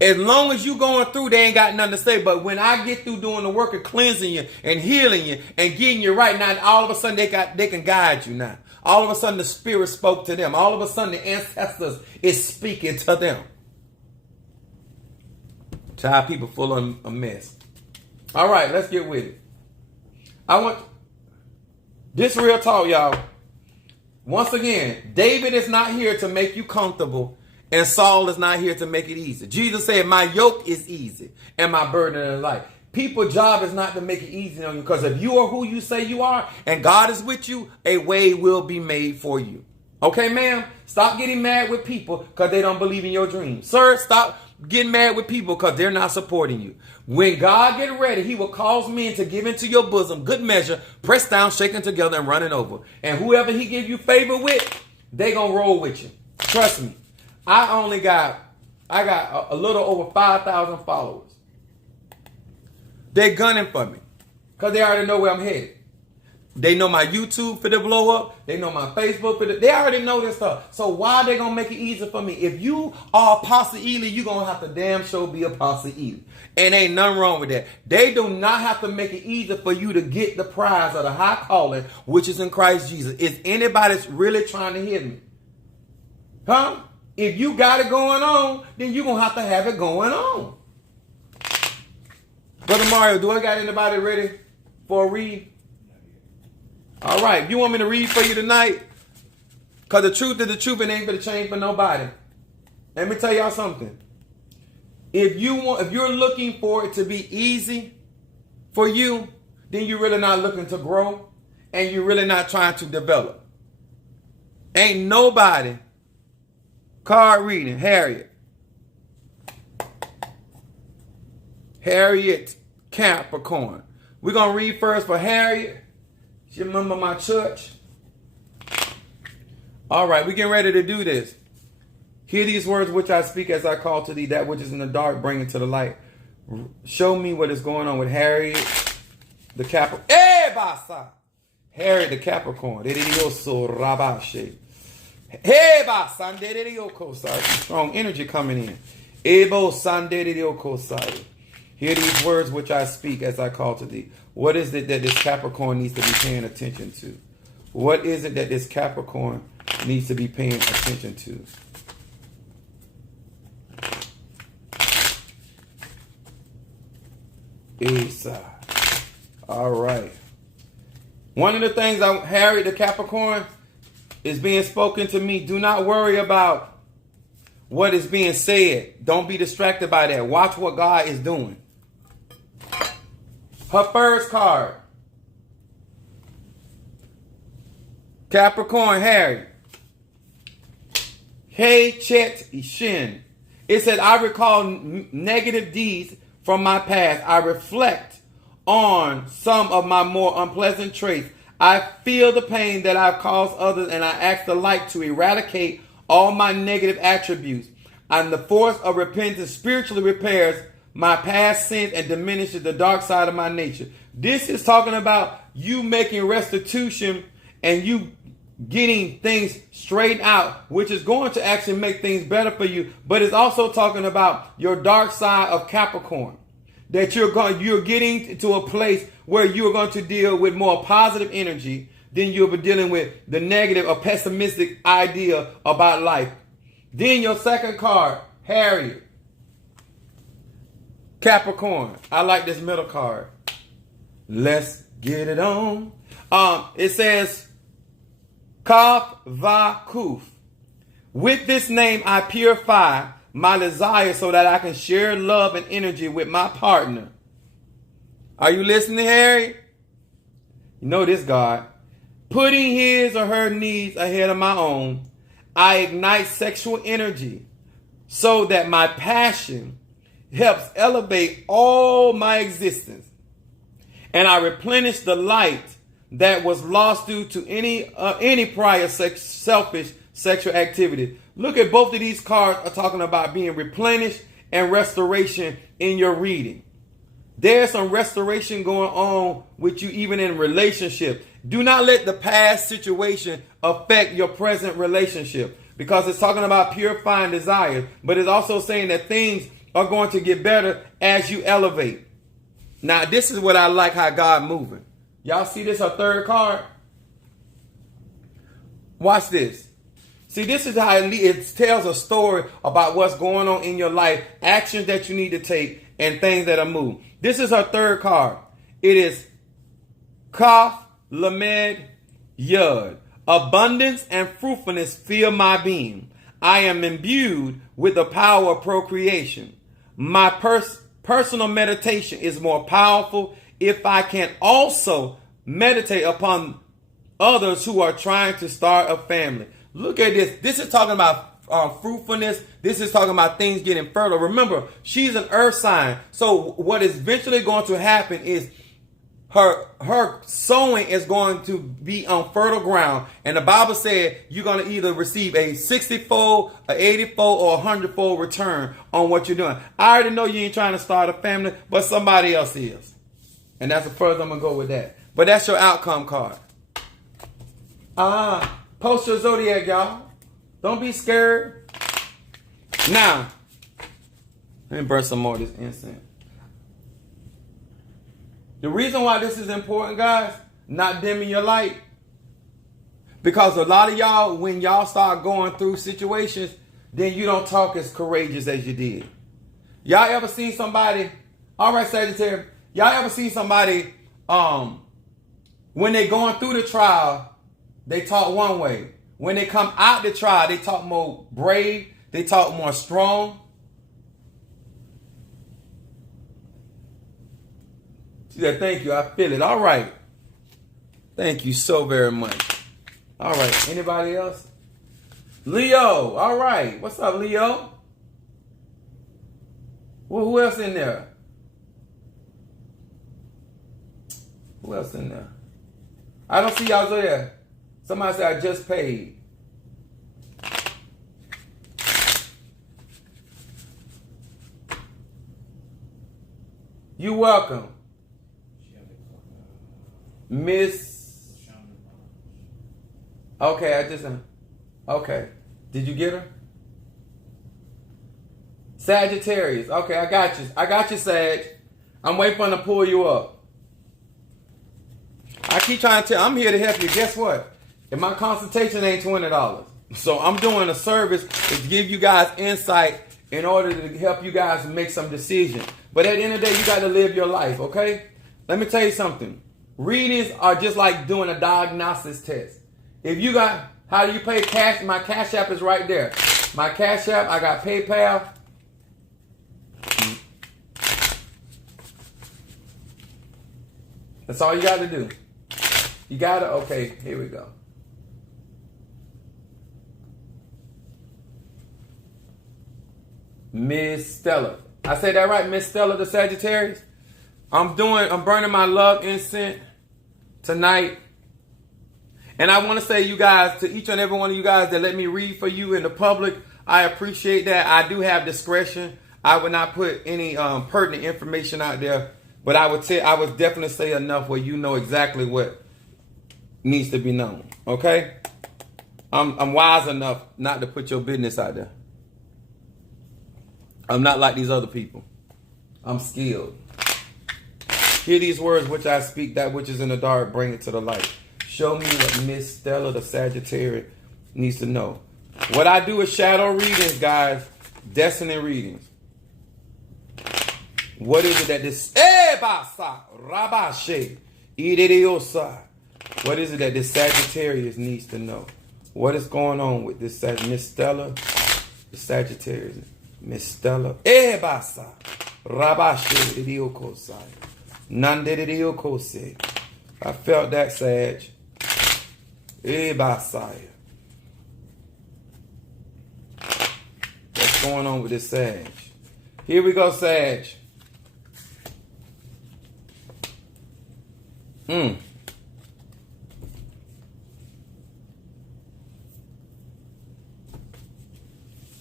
As long as you going through, they ain't got nothing to say. But when I get through doing the work of cleansing you and healing you and getting you right, now all of a sudden they can guide you now. All of a sudden the Spirit spoke to them. All of a sudden the ancestors is speaking to them. Child, people full of a mess. All right, let's get with it. I want this real talk, y'all. Once again, David is not here to make you comfortable And Saul is not here to make it easy. Jesus said, my yoke is easy and my burden is light. People's job is not to make it easy on you, because if you are who you say you are and God is with you, a way will be made for you. Okay, ma'am? Stop getting mad with people because they don't believe in your dreams. Sir, stop getting mad with people because they're not supporting you. When God get ready, he will cause men to give into your bosom good measure, pressed down, shaken together, and running over. And whoever he give you favor with, they gonna roll with you. Trust me. I got a little over 5,000 followers. They're gunning for me because they already know where I'm headed. They know my YouTube for the blow up. They know my Facebook for the... They already know this stuff. So why are they going to make it easy for me? If you are Apostle Ely, you're going to have to damn sure be Apostle Ely. And ain't nothing wrong with that. They do not have to make it easy for you to get the prize of the high calling, which is in Christ Jesus. Is anybody really trying to hit me? Huh? If you got it going on, then you're going to have it going on. Brother Mario, do I got anybody ready for a read? All right. You want me to read for you tonight? Because the truth is the truth and ain't going to change for nobody. Let me tell y'all something. If you're looking for it to be easy for you, then you're really not looking to grow and you're really not trying to develop. Ain't nobody card reading. Harriet Capricorn. We're going to read first for Harriet. She remember my church. All right, we're getting ready to do this. Hear these words which I speak as I call to thee, that which is in the dark, bring it to the light. Show me what is going on with Harriet, the Capricorn. Harriet the Capricorn. Strong energy coming in. Hear these words which I speak as I call to thee. What is it that this Capricorn needs to be paying attention to? What is it that this Capricorn needs to be paying attention to? Isa. All right. One of the things Harry the Capricorn is being spoken to me. Do not worry about what is being said. Don't be distracted by that. Watch what God is doing. Her first card. Capricorn Harry. Hey Chet Shin. It said, I recall negative deeds from my past. I reflect on some of my more unpleasant traits. I feel the pain that I've caused others, and I ask the light to eradicate all my negative attributes. And the force of repentance spiritually repairs my past sins and diminishes the dark side of my nature. This is talking about you making restitution and you getting things straightened out, which is going to actually make things better for you. But it's also talking about your dark side of Capricorn, that you're getting to a place where you're going to deal with more positive energy than you'll be dealing with the negative or pessimistic idea about life. Then your second card, Harriet. Capricorn. I like this middle card. Let's get it on. It says, Kaf Va Kuf. With this name, I purify my desire so that I can share love and energy with my partner. Are you listening, Harry? You know this, God. Putting his or her needs ahead of my own, I ignite sexual energy so that my passion helps elevate all my existence. And I replenish the light that was lost due to any prior selfish sexual activity. Look at both of these cards are talking about being replenished and restoration in your reading. There's some restoration going on with you even in relationship. Do not let the past situation affect your present relationship, because it's talking about purifying desires, but it's also saying that things are going to get better as you elevate. Now, this is what I like how God moving. Y'all see this, her third card? Watch this. See, this is how it tells a story about what's going on in your life, actions that you need to take, and things that are moved. This is her third card. It is Kaf Lamed Yud. Abundance and fruitfulness fill my being. I am imbued with the power of procreation. My personal meditation is more powerful if I can also meditate upon others who are trying to start a family. Look at this. This is talking about fruitfulness. This is talking about things getting fertile. Remember, she's an earth sign. So what is eventually going to happen is her sowing is going to be on fertile ground. And the Bible said you're going to either receive a 60-fold, a 80-fold, or a 100-fold return on what you're doing. I already know you ain't trying to start a family, but somebody else is. And that's the further I'm going to go with that. But that's your outcome card. Post your zodiac, y'all. Don't be scared. Now, let me burn some more of this incense. The reason why this is important, guys, not dimming your light, because a lot of y'all, when y'all start going through situations, then you don't talk as courageous as you did. Y'all ever seen somebody, all right, Sagittarius, y'all ever seen somebody, when they going through the trial, they talk one way. When they come out the trial, they talk more brave, they talk more strong. She said, thank you, I feel it. All right. Thank you so very much. All right, anybody else? Leo, all right. What's up, Leo? Well, who else in there? Who else in there? I don't see y'all there. Somebody said I just paid. You welcome. Miss. Okay, okay. Did you get her? Sagittarius. Okay, I got you. I got you, Sag. I'm waiting for them to pull you up. I keep trying to tell, I'm here to help you. Guess what? And my consultation ain't $20. So I'm doing a service to give you guys insight in order to help you guys make some decisions. But at the end of the day, you got to live your life, okay? Let me tell you something. Readings are just like doing a diagnosis test. If you got, how do you pay cash? My Cash App is right there. My Cash App, I got PayPal. That's all you got to do. You got to, okay, here we go. Miss Stella. I say that right, Miss Stella the Sagittarius? I'm burning my love incense tonight. And I want to say, you guys, to each and every one of you guys that let me read for you in the public, I appreciate that. I do have discretion. I would not put any pertinent information out there, but I would definitely say enough where you know exactly what needs to be known. Okay? I'm wise enough not to put your business out there. I'm not like these other people. I'm skilled. Hear these words which I speak, that which is in the dark, bring it to the light. Show me what Miss Stella the Sagittarius needs to know. What I do is shadow readings, guys. Destiny readings. What is it that this... What is it that this Sagittarius needs to know? What is going on with this Miss Stella the Sagittarius? Miss Stella. I felt that, Sag. What's going on with this Sag? Here we go, Sag.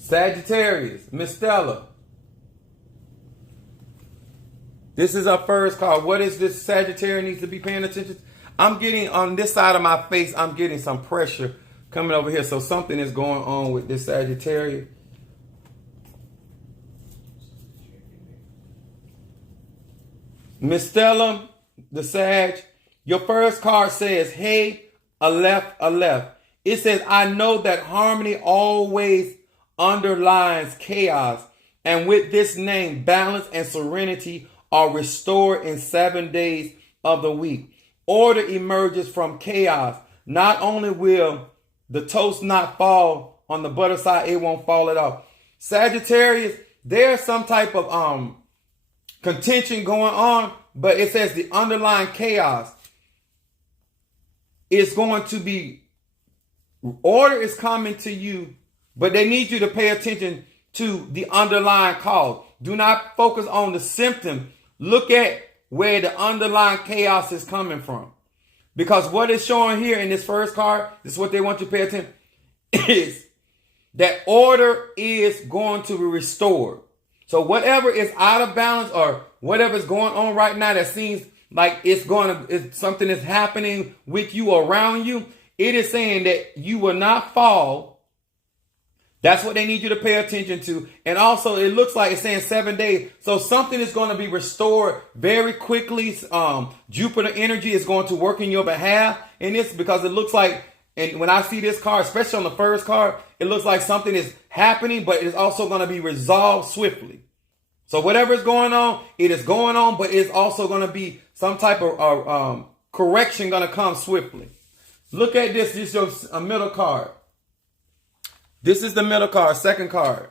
Sagittarius, Miss Stella. This is our first card. What is this Sagittarius needs to be paying attention to? I'm getting, on this side of my face, I'm getting some pressure coming over here. So something is going on with this Sagittarius. Miss Stella, the Sag, your first card says, hey, a left, a left. It says, I know that harmony always underlines chaos. And with this name, balance and serenity are restored in 7 days of the week. Order emerges from chaos. Not only will the toast not fall on the butter side, it won't fall at all. Sagittarius, there's some type of contention going on, but it says the underlying chaos is going to be, order is coming to you, but they need you to pay attention to the underlying cause. Do not focus on the symptom. Look at where the underlying chaos is coming from. Because what is showing here in this first card, this is what they want you to pay attention, is that order is going to be restored. So whatever is out of balance or whatever is going on right now that seems like it's something is happening with you, around you, it is saying that you will not fall. That's what they need you to pay attention to. And also, it looks like it's saying 7 days. So something is going to be restored very quickly. Jupiter energy is going to work in your behalf in this, because it looks like, and when I see this card, especially on the first card, it looks like something is happening, but it's also going to be resolved swiftly. So whatever is going on, it is going on, but it's also going to be some type of correction going to come swiftly. Look at this. This is your middle card. This is the middle card, second card.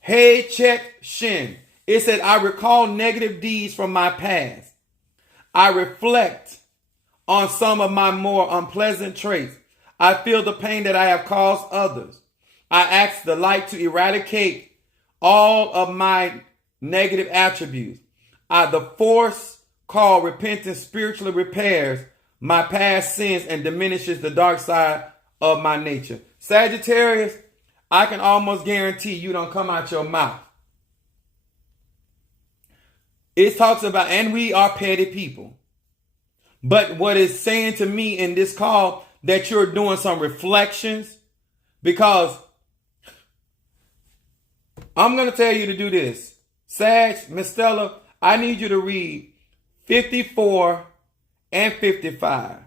Hey, check, shin. It said, I recall negative deeds from my past. I reflect on some of my more unpleasant traits. I feel the pain that I have caused others. I ask the light to eradicate all of my negative attributes. The force called repentance spiritually repairs my past sins and diminishes the dark side of my nature. Sagittarius, I can almost guarantee you don't come out your mouth. It talks about, and we are petty people. But what it's saying to me in this call, that you're doing some reflections, because I'm going to tell you to do this. Sag, Miss Stella, I need you to read 54 and 55.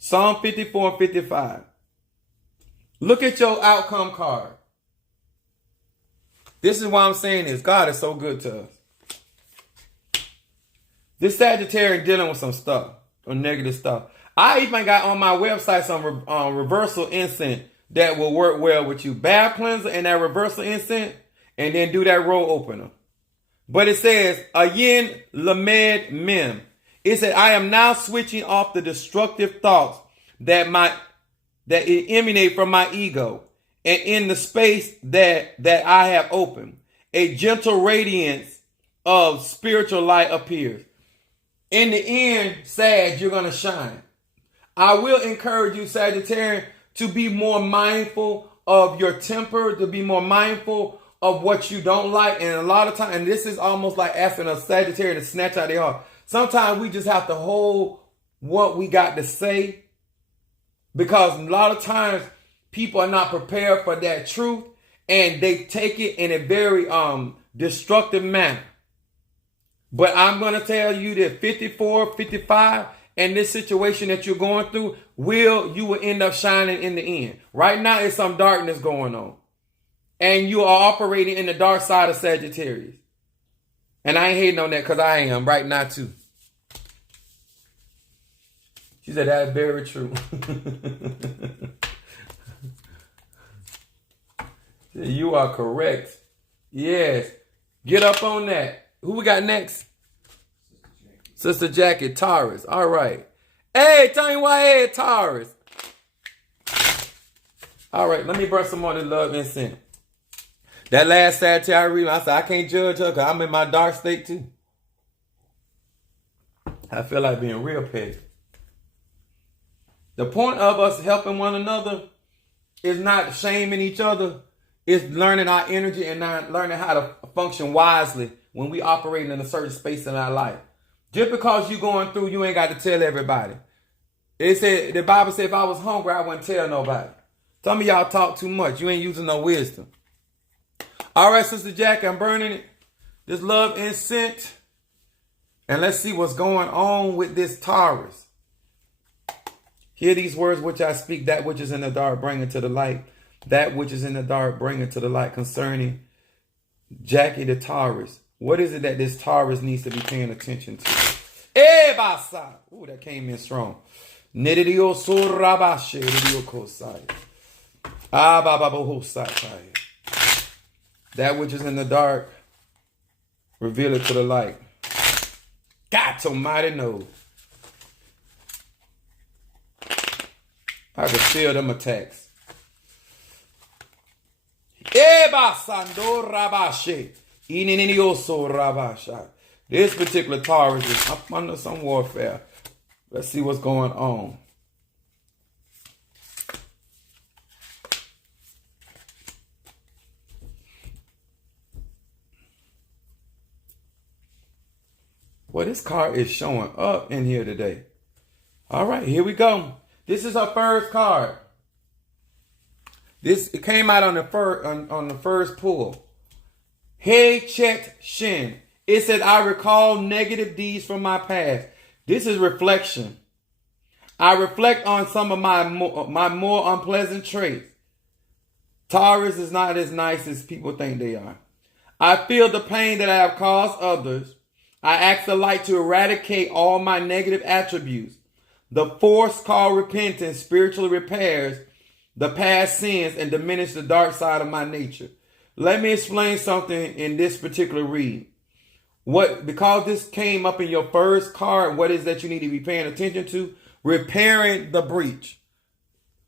Psalm 54 and 55. Look at your outcome card. This is why I'm saying this. God is so good to us. This Sagittarius dealing with some stuff, or negative stuff. I even got on my website some reversal incense that will work well with you. Bath cleanser and that reversal incense, and then do that roll opener. But it says, Ayin Lamed Mem. It said, I am now switching off the destructive thoughts that emanate from my ego, and in the space that I have opened, a gentle radiance of spiritual light appears. In the end, Sag, you're going to shine. I will encourage you, Sagittarius, to be more mindful of your temper, to be more mindful of what you don't like. And a lot of times, and this is almost like asking a Sagittarius to snatch out their heart. Sometimes we just have to hold what we got to say, because a lot of times people are not prepared for that truth, and they take it in a very destructive manner. But I'm going to tell you that 54, 55, and this situation that you're going through, you will end up shining in the end. Right now, it's some darkness going on, and you are operating in the dark side of Sagittarius. And I ain't hating on that, because I am right now too. She said, that's very true. You are correct. Yes. Get up on that. Who we got next? Sister Jackie, Taurus. All right. Hey, tell me why, hey, Taurus. All right, let me burn some more of the love incense. That last Sagittarius, I said, I can't judge her because I'm in my dark state too. I feel like being real petty. The point of us helping one another is not shaming each other. It's learning our energy and learning how to function wisely when we operate in a certain space in our life. Just because you're going through, you ain't got to tell everybody. The Bible said if I was hungry, I wouldn't tell nobody. Some of y'all talk too much. You ain't using no wisdom. All right, Sister Jackie, I'm burning this love incense. And let's see what's going on with this Taurus. Hear these words which I speak, that which is in the dark, bring it to the light. That which is in the dark, bring it to the light, concerning Jackie the Taurus. What is it that this Taurus needs to be paying attention to? Ooh, that came in strong. Nididio surabashe. Nididio kosai. Abababohosai. That which is in the dark, reveal it to the light. God almighty knows. I can feel them attacks. This particular Taurus is up under some warfare. Let's see what's going on. Well, this card is showing up in here today. All right, here we go. This is our first card. It came out on the first pull. Hey, Chet Shin. It said, I recall negative deeds from my past. This is reflection. I reflect on some of my more unpleasant traits. Taurus is not as nice as people think they are. I feel the pain that I have caused others. I ask the light to eradicate all my negative attributes. The force called repentance spiritually repairs the past sins and diminish the dark side of my nature. Let me explain something in this particular read. Because this came up in your first card, what is that you need to be paying attention to? Repairing the breach.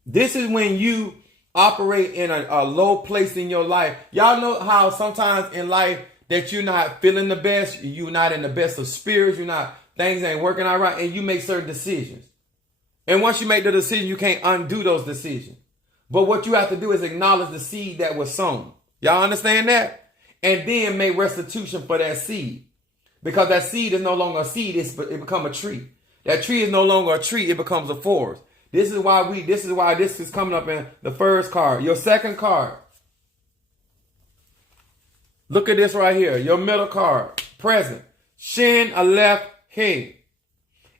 This is when you operate in a low place in your life. Y'all know how sometimes in life that you're not feeling the best, you're not in the best of spirits, things ain't working out right, and you make certain decisions. And once you make the decision, you can't undo those decisions. But what you have to do is acknowledge the seed that was sown. Y'all understand that? And then make restitution for that seed. Because that seed is no longer a seed, it becomes a tree. That tree is no longer a tree, it becomes a forest. This is why this is coming up in the first card. Your second card. Look at this right here. Your middle card. Present. Shin Aleph He.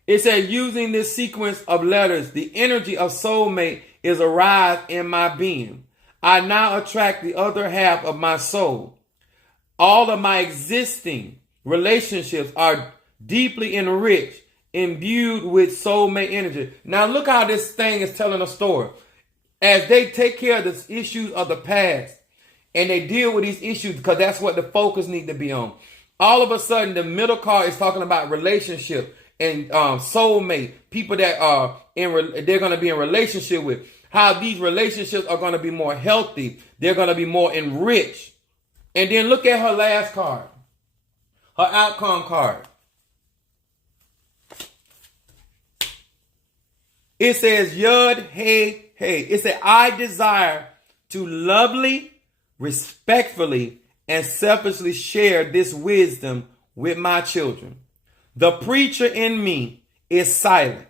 It said, using this sequence of letters, the energy of soulmate is arise in my being. I now attract the other half of my soul. All of my existing relationships are deeply enriched, imbued with soulmate energy. Now look how this thing is telling a story. As they take care of the issues of the past and they deal with these issues, because that's what the focus needs to be on. All of a sudden, the middle card is talking about relationship and soulmate, people that are they're going to be in relationship with. How these relationships are going to be more healthy. They're going to be more enriched. And then look at her last card. Her outcome card. It says, Yud, Hey, Hey. It said, I desire to lovely, respectfully, and selfishly share this wisdom with my children. The preacher in me is silent.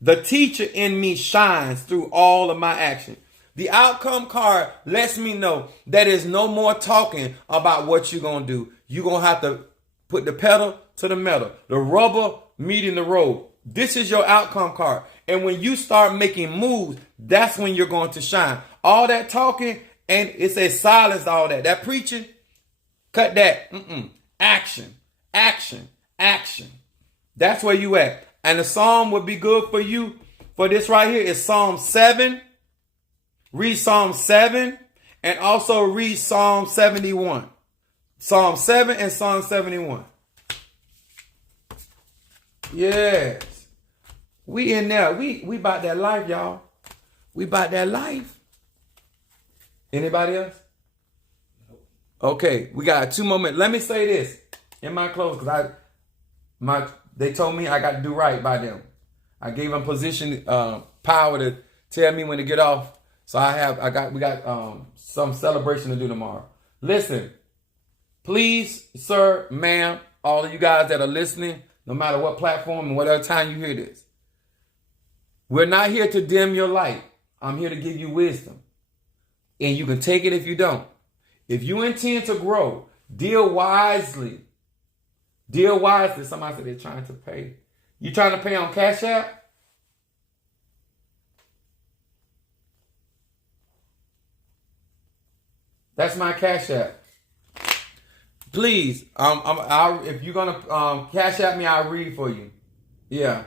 The teacher in me shines through all of my action. The outcome card lets me know that there's no more talking about what you're going to do. You're going to have to put the pedal to the metal, the rubber meeting the road. This is your outcome card. And when you start making moves, that's when you're going to shine. All that talking, and it says silence all that. That preaching, cut that. Action, action, action. That's where you at. And the psalm would be good for you for this right here is Psalm 7. Read Psalm 7 and also read Psalm 71. Psalm 7 and Psalm 71. Yes. We in there. We about that life, y'all. We about that life. Anybody else? Okay, we got 2 more minutes. Let me say this in my close, because they told me I got to do right by them. I gave them position power to tell me when to get off. So we got some celebration to do tomorrow. Listen, please, sir, ma'am, all of you guys that are listening, no matter what platform and whatever time you hear this, we're not here to dim your light. I'm here to give you wisdom. And you can take it if you don't. If you intend to grow, deal wisely. Deal wisely. Somebody said they're trying to pay. You trying to pay on Cash App? That's my Cash App. Please, if you're gonna Cash App me, I'll read for you. Yeah.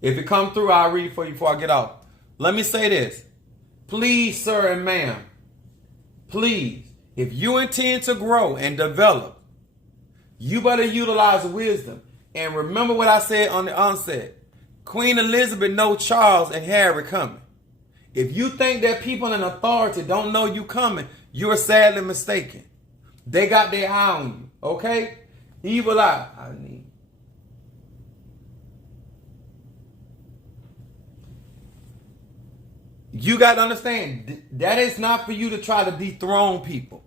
If it comes through, I'll read it for you before I get off. Let me say this. Please, sir and ma'am, please, if you intend to grow and develop, you better utilize wisdom. And remember what I said on the onset. Queen Elizabeth knows Charles and Harry coming. If you think that people in authority don't know you coming, you're sadly mistaken. They got their eye on you, okay? Evil eye. You got to understand, that is not for you to try to dethrone people.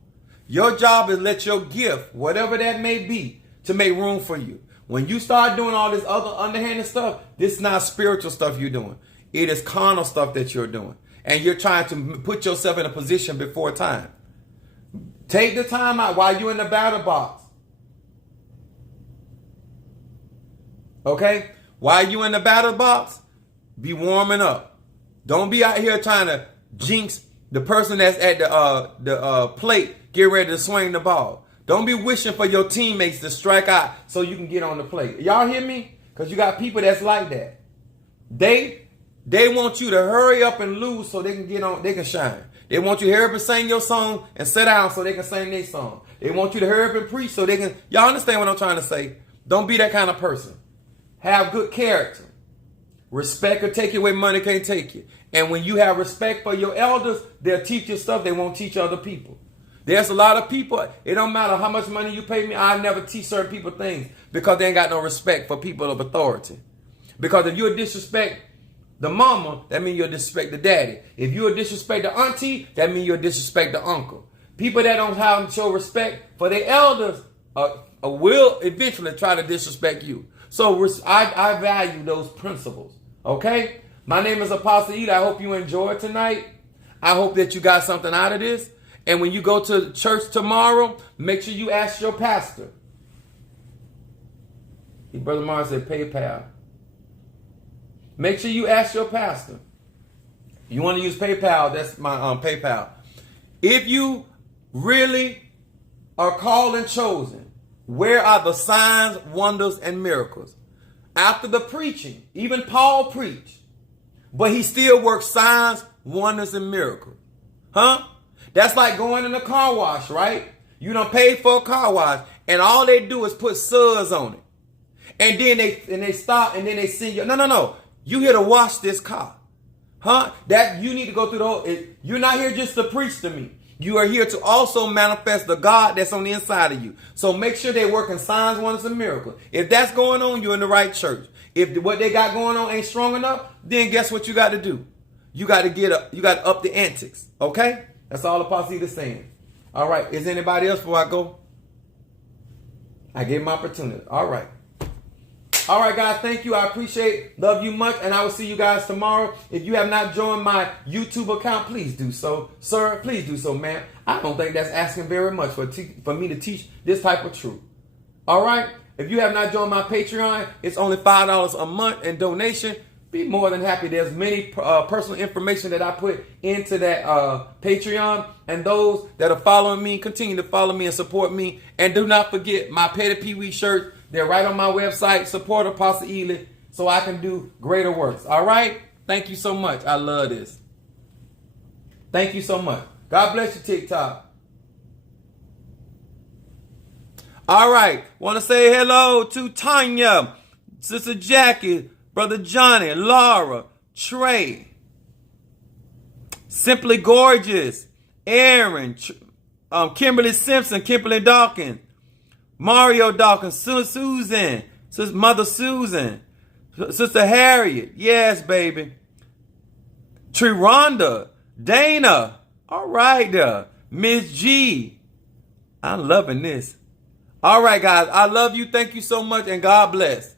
Your job is let your gift, whatever that may be, to make room for you. When you start doing all this other underhanded stuff, this is not spiritual stuff you're doing. It is carnal stuff that you're doing. And you're trying to put yourself in a position before time. Take the time out while you're in the battle box. Okay? While you're in the battle box, be warming up. Don't be out here trying to jinx the person that's at the plate, get ready to swing the ball. Don't be wishing for your teammates to strike out so you can get on the plate. Y'all hear me? Because you got people that's like that. They want you to hurry up and lose so they can get on, they can shine. They want you to hurry up and sing your song and sit down so they can sing their song. They want you to hurry up and preach so they can, y'all understand what I'm trying to say? Don't be that kind of person. Have good character. Respect will take you where money can't take you. And when you have respect for your elders, they'll teach you stuff they won't teach other people. There's a lot of people, it don't matter how much money you pay me, I never teach certain people things because they ain't got no respect for people of authority. Because if you disrespect the mama, that means you'll disrespect the daddy. If you'll disrespect the auntie, that means you'll disrespect the uncle. People that don't have show respect for their elders will eventually try to disrespect you. So I value those principles. Okay? My name is Apostle Eda. I hope you enjoyed tonight. I hope that you got something out of this. And when you go to church tomorrow, make sure you ask your pastor. Brother Mars said PayPal. Make sure you ask your pastor. You want to use PayPal, that's my PayPal. If you really are called and chosen, where are the signs, wonders, and miracles? After the preaching, even Paul preached, but he still worked signs, wonders, and miracles. Huh? That's like going in a car wash, right? You done paid for a car wash, and all they do is put suds on it. And then they stop, and then they send you, no. You here to wash this car. Huh? That you need to go through the whole, you're not here just to preach to me. You are here to also manifest the God that's on the inside of you. So make sure they're working signs, wonders, and miracles. If that's going on, you're in the right church. If what they got going on ain't strong enough, then guess what you got to do? You got to up the antics. Okay? That's all Apostle Eda is saying. All right. Is anybody else before I go? I gave my opportunity. All right. All right, guys, thank you. I appreciate, love you much, and I will see you guys tomorrow. If you have not joined my YouTube account, please do so. Sir, please do so, man. I don't think that's asking very much for me to teach this type of truth. All right? If you have not joined my Patreon, it's only $5 a month in donation. Be more than happy. There's many personal information that I put into that Patreon. And those that are following me, continue to follow me and support me. And do not forget my Petty Pee Wee shirts. They're right on my website. Support Apostle Eda so I can do greater works. All right? Thank you so much. I love this. Thank you so much. God bless you, TikTok. All right. Want to say hello to Tanya, Sister Jackie, Brother Johnny, Laura, Trey, Simply Gorgeous, Aaron, Kimberly Simpson, Kimberly Dawkins, Mario Dawkins, Susan, Mother Susan, Sister Harriet, yes, baby. Triranda, Dana, all right, Miss G. I'm loving this. All right, guys, I love you. Thank you so much, and God bless.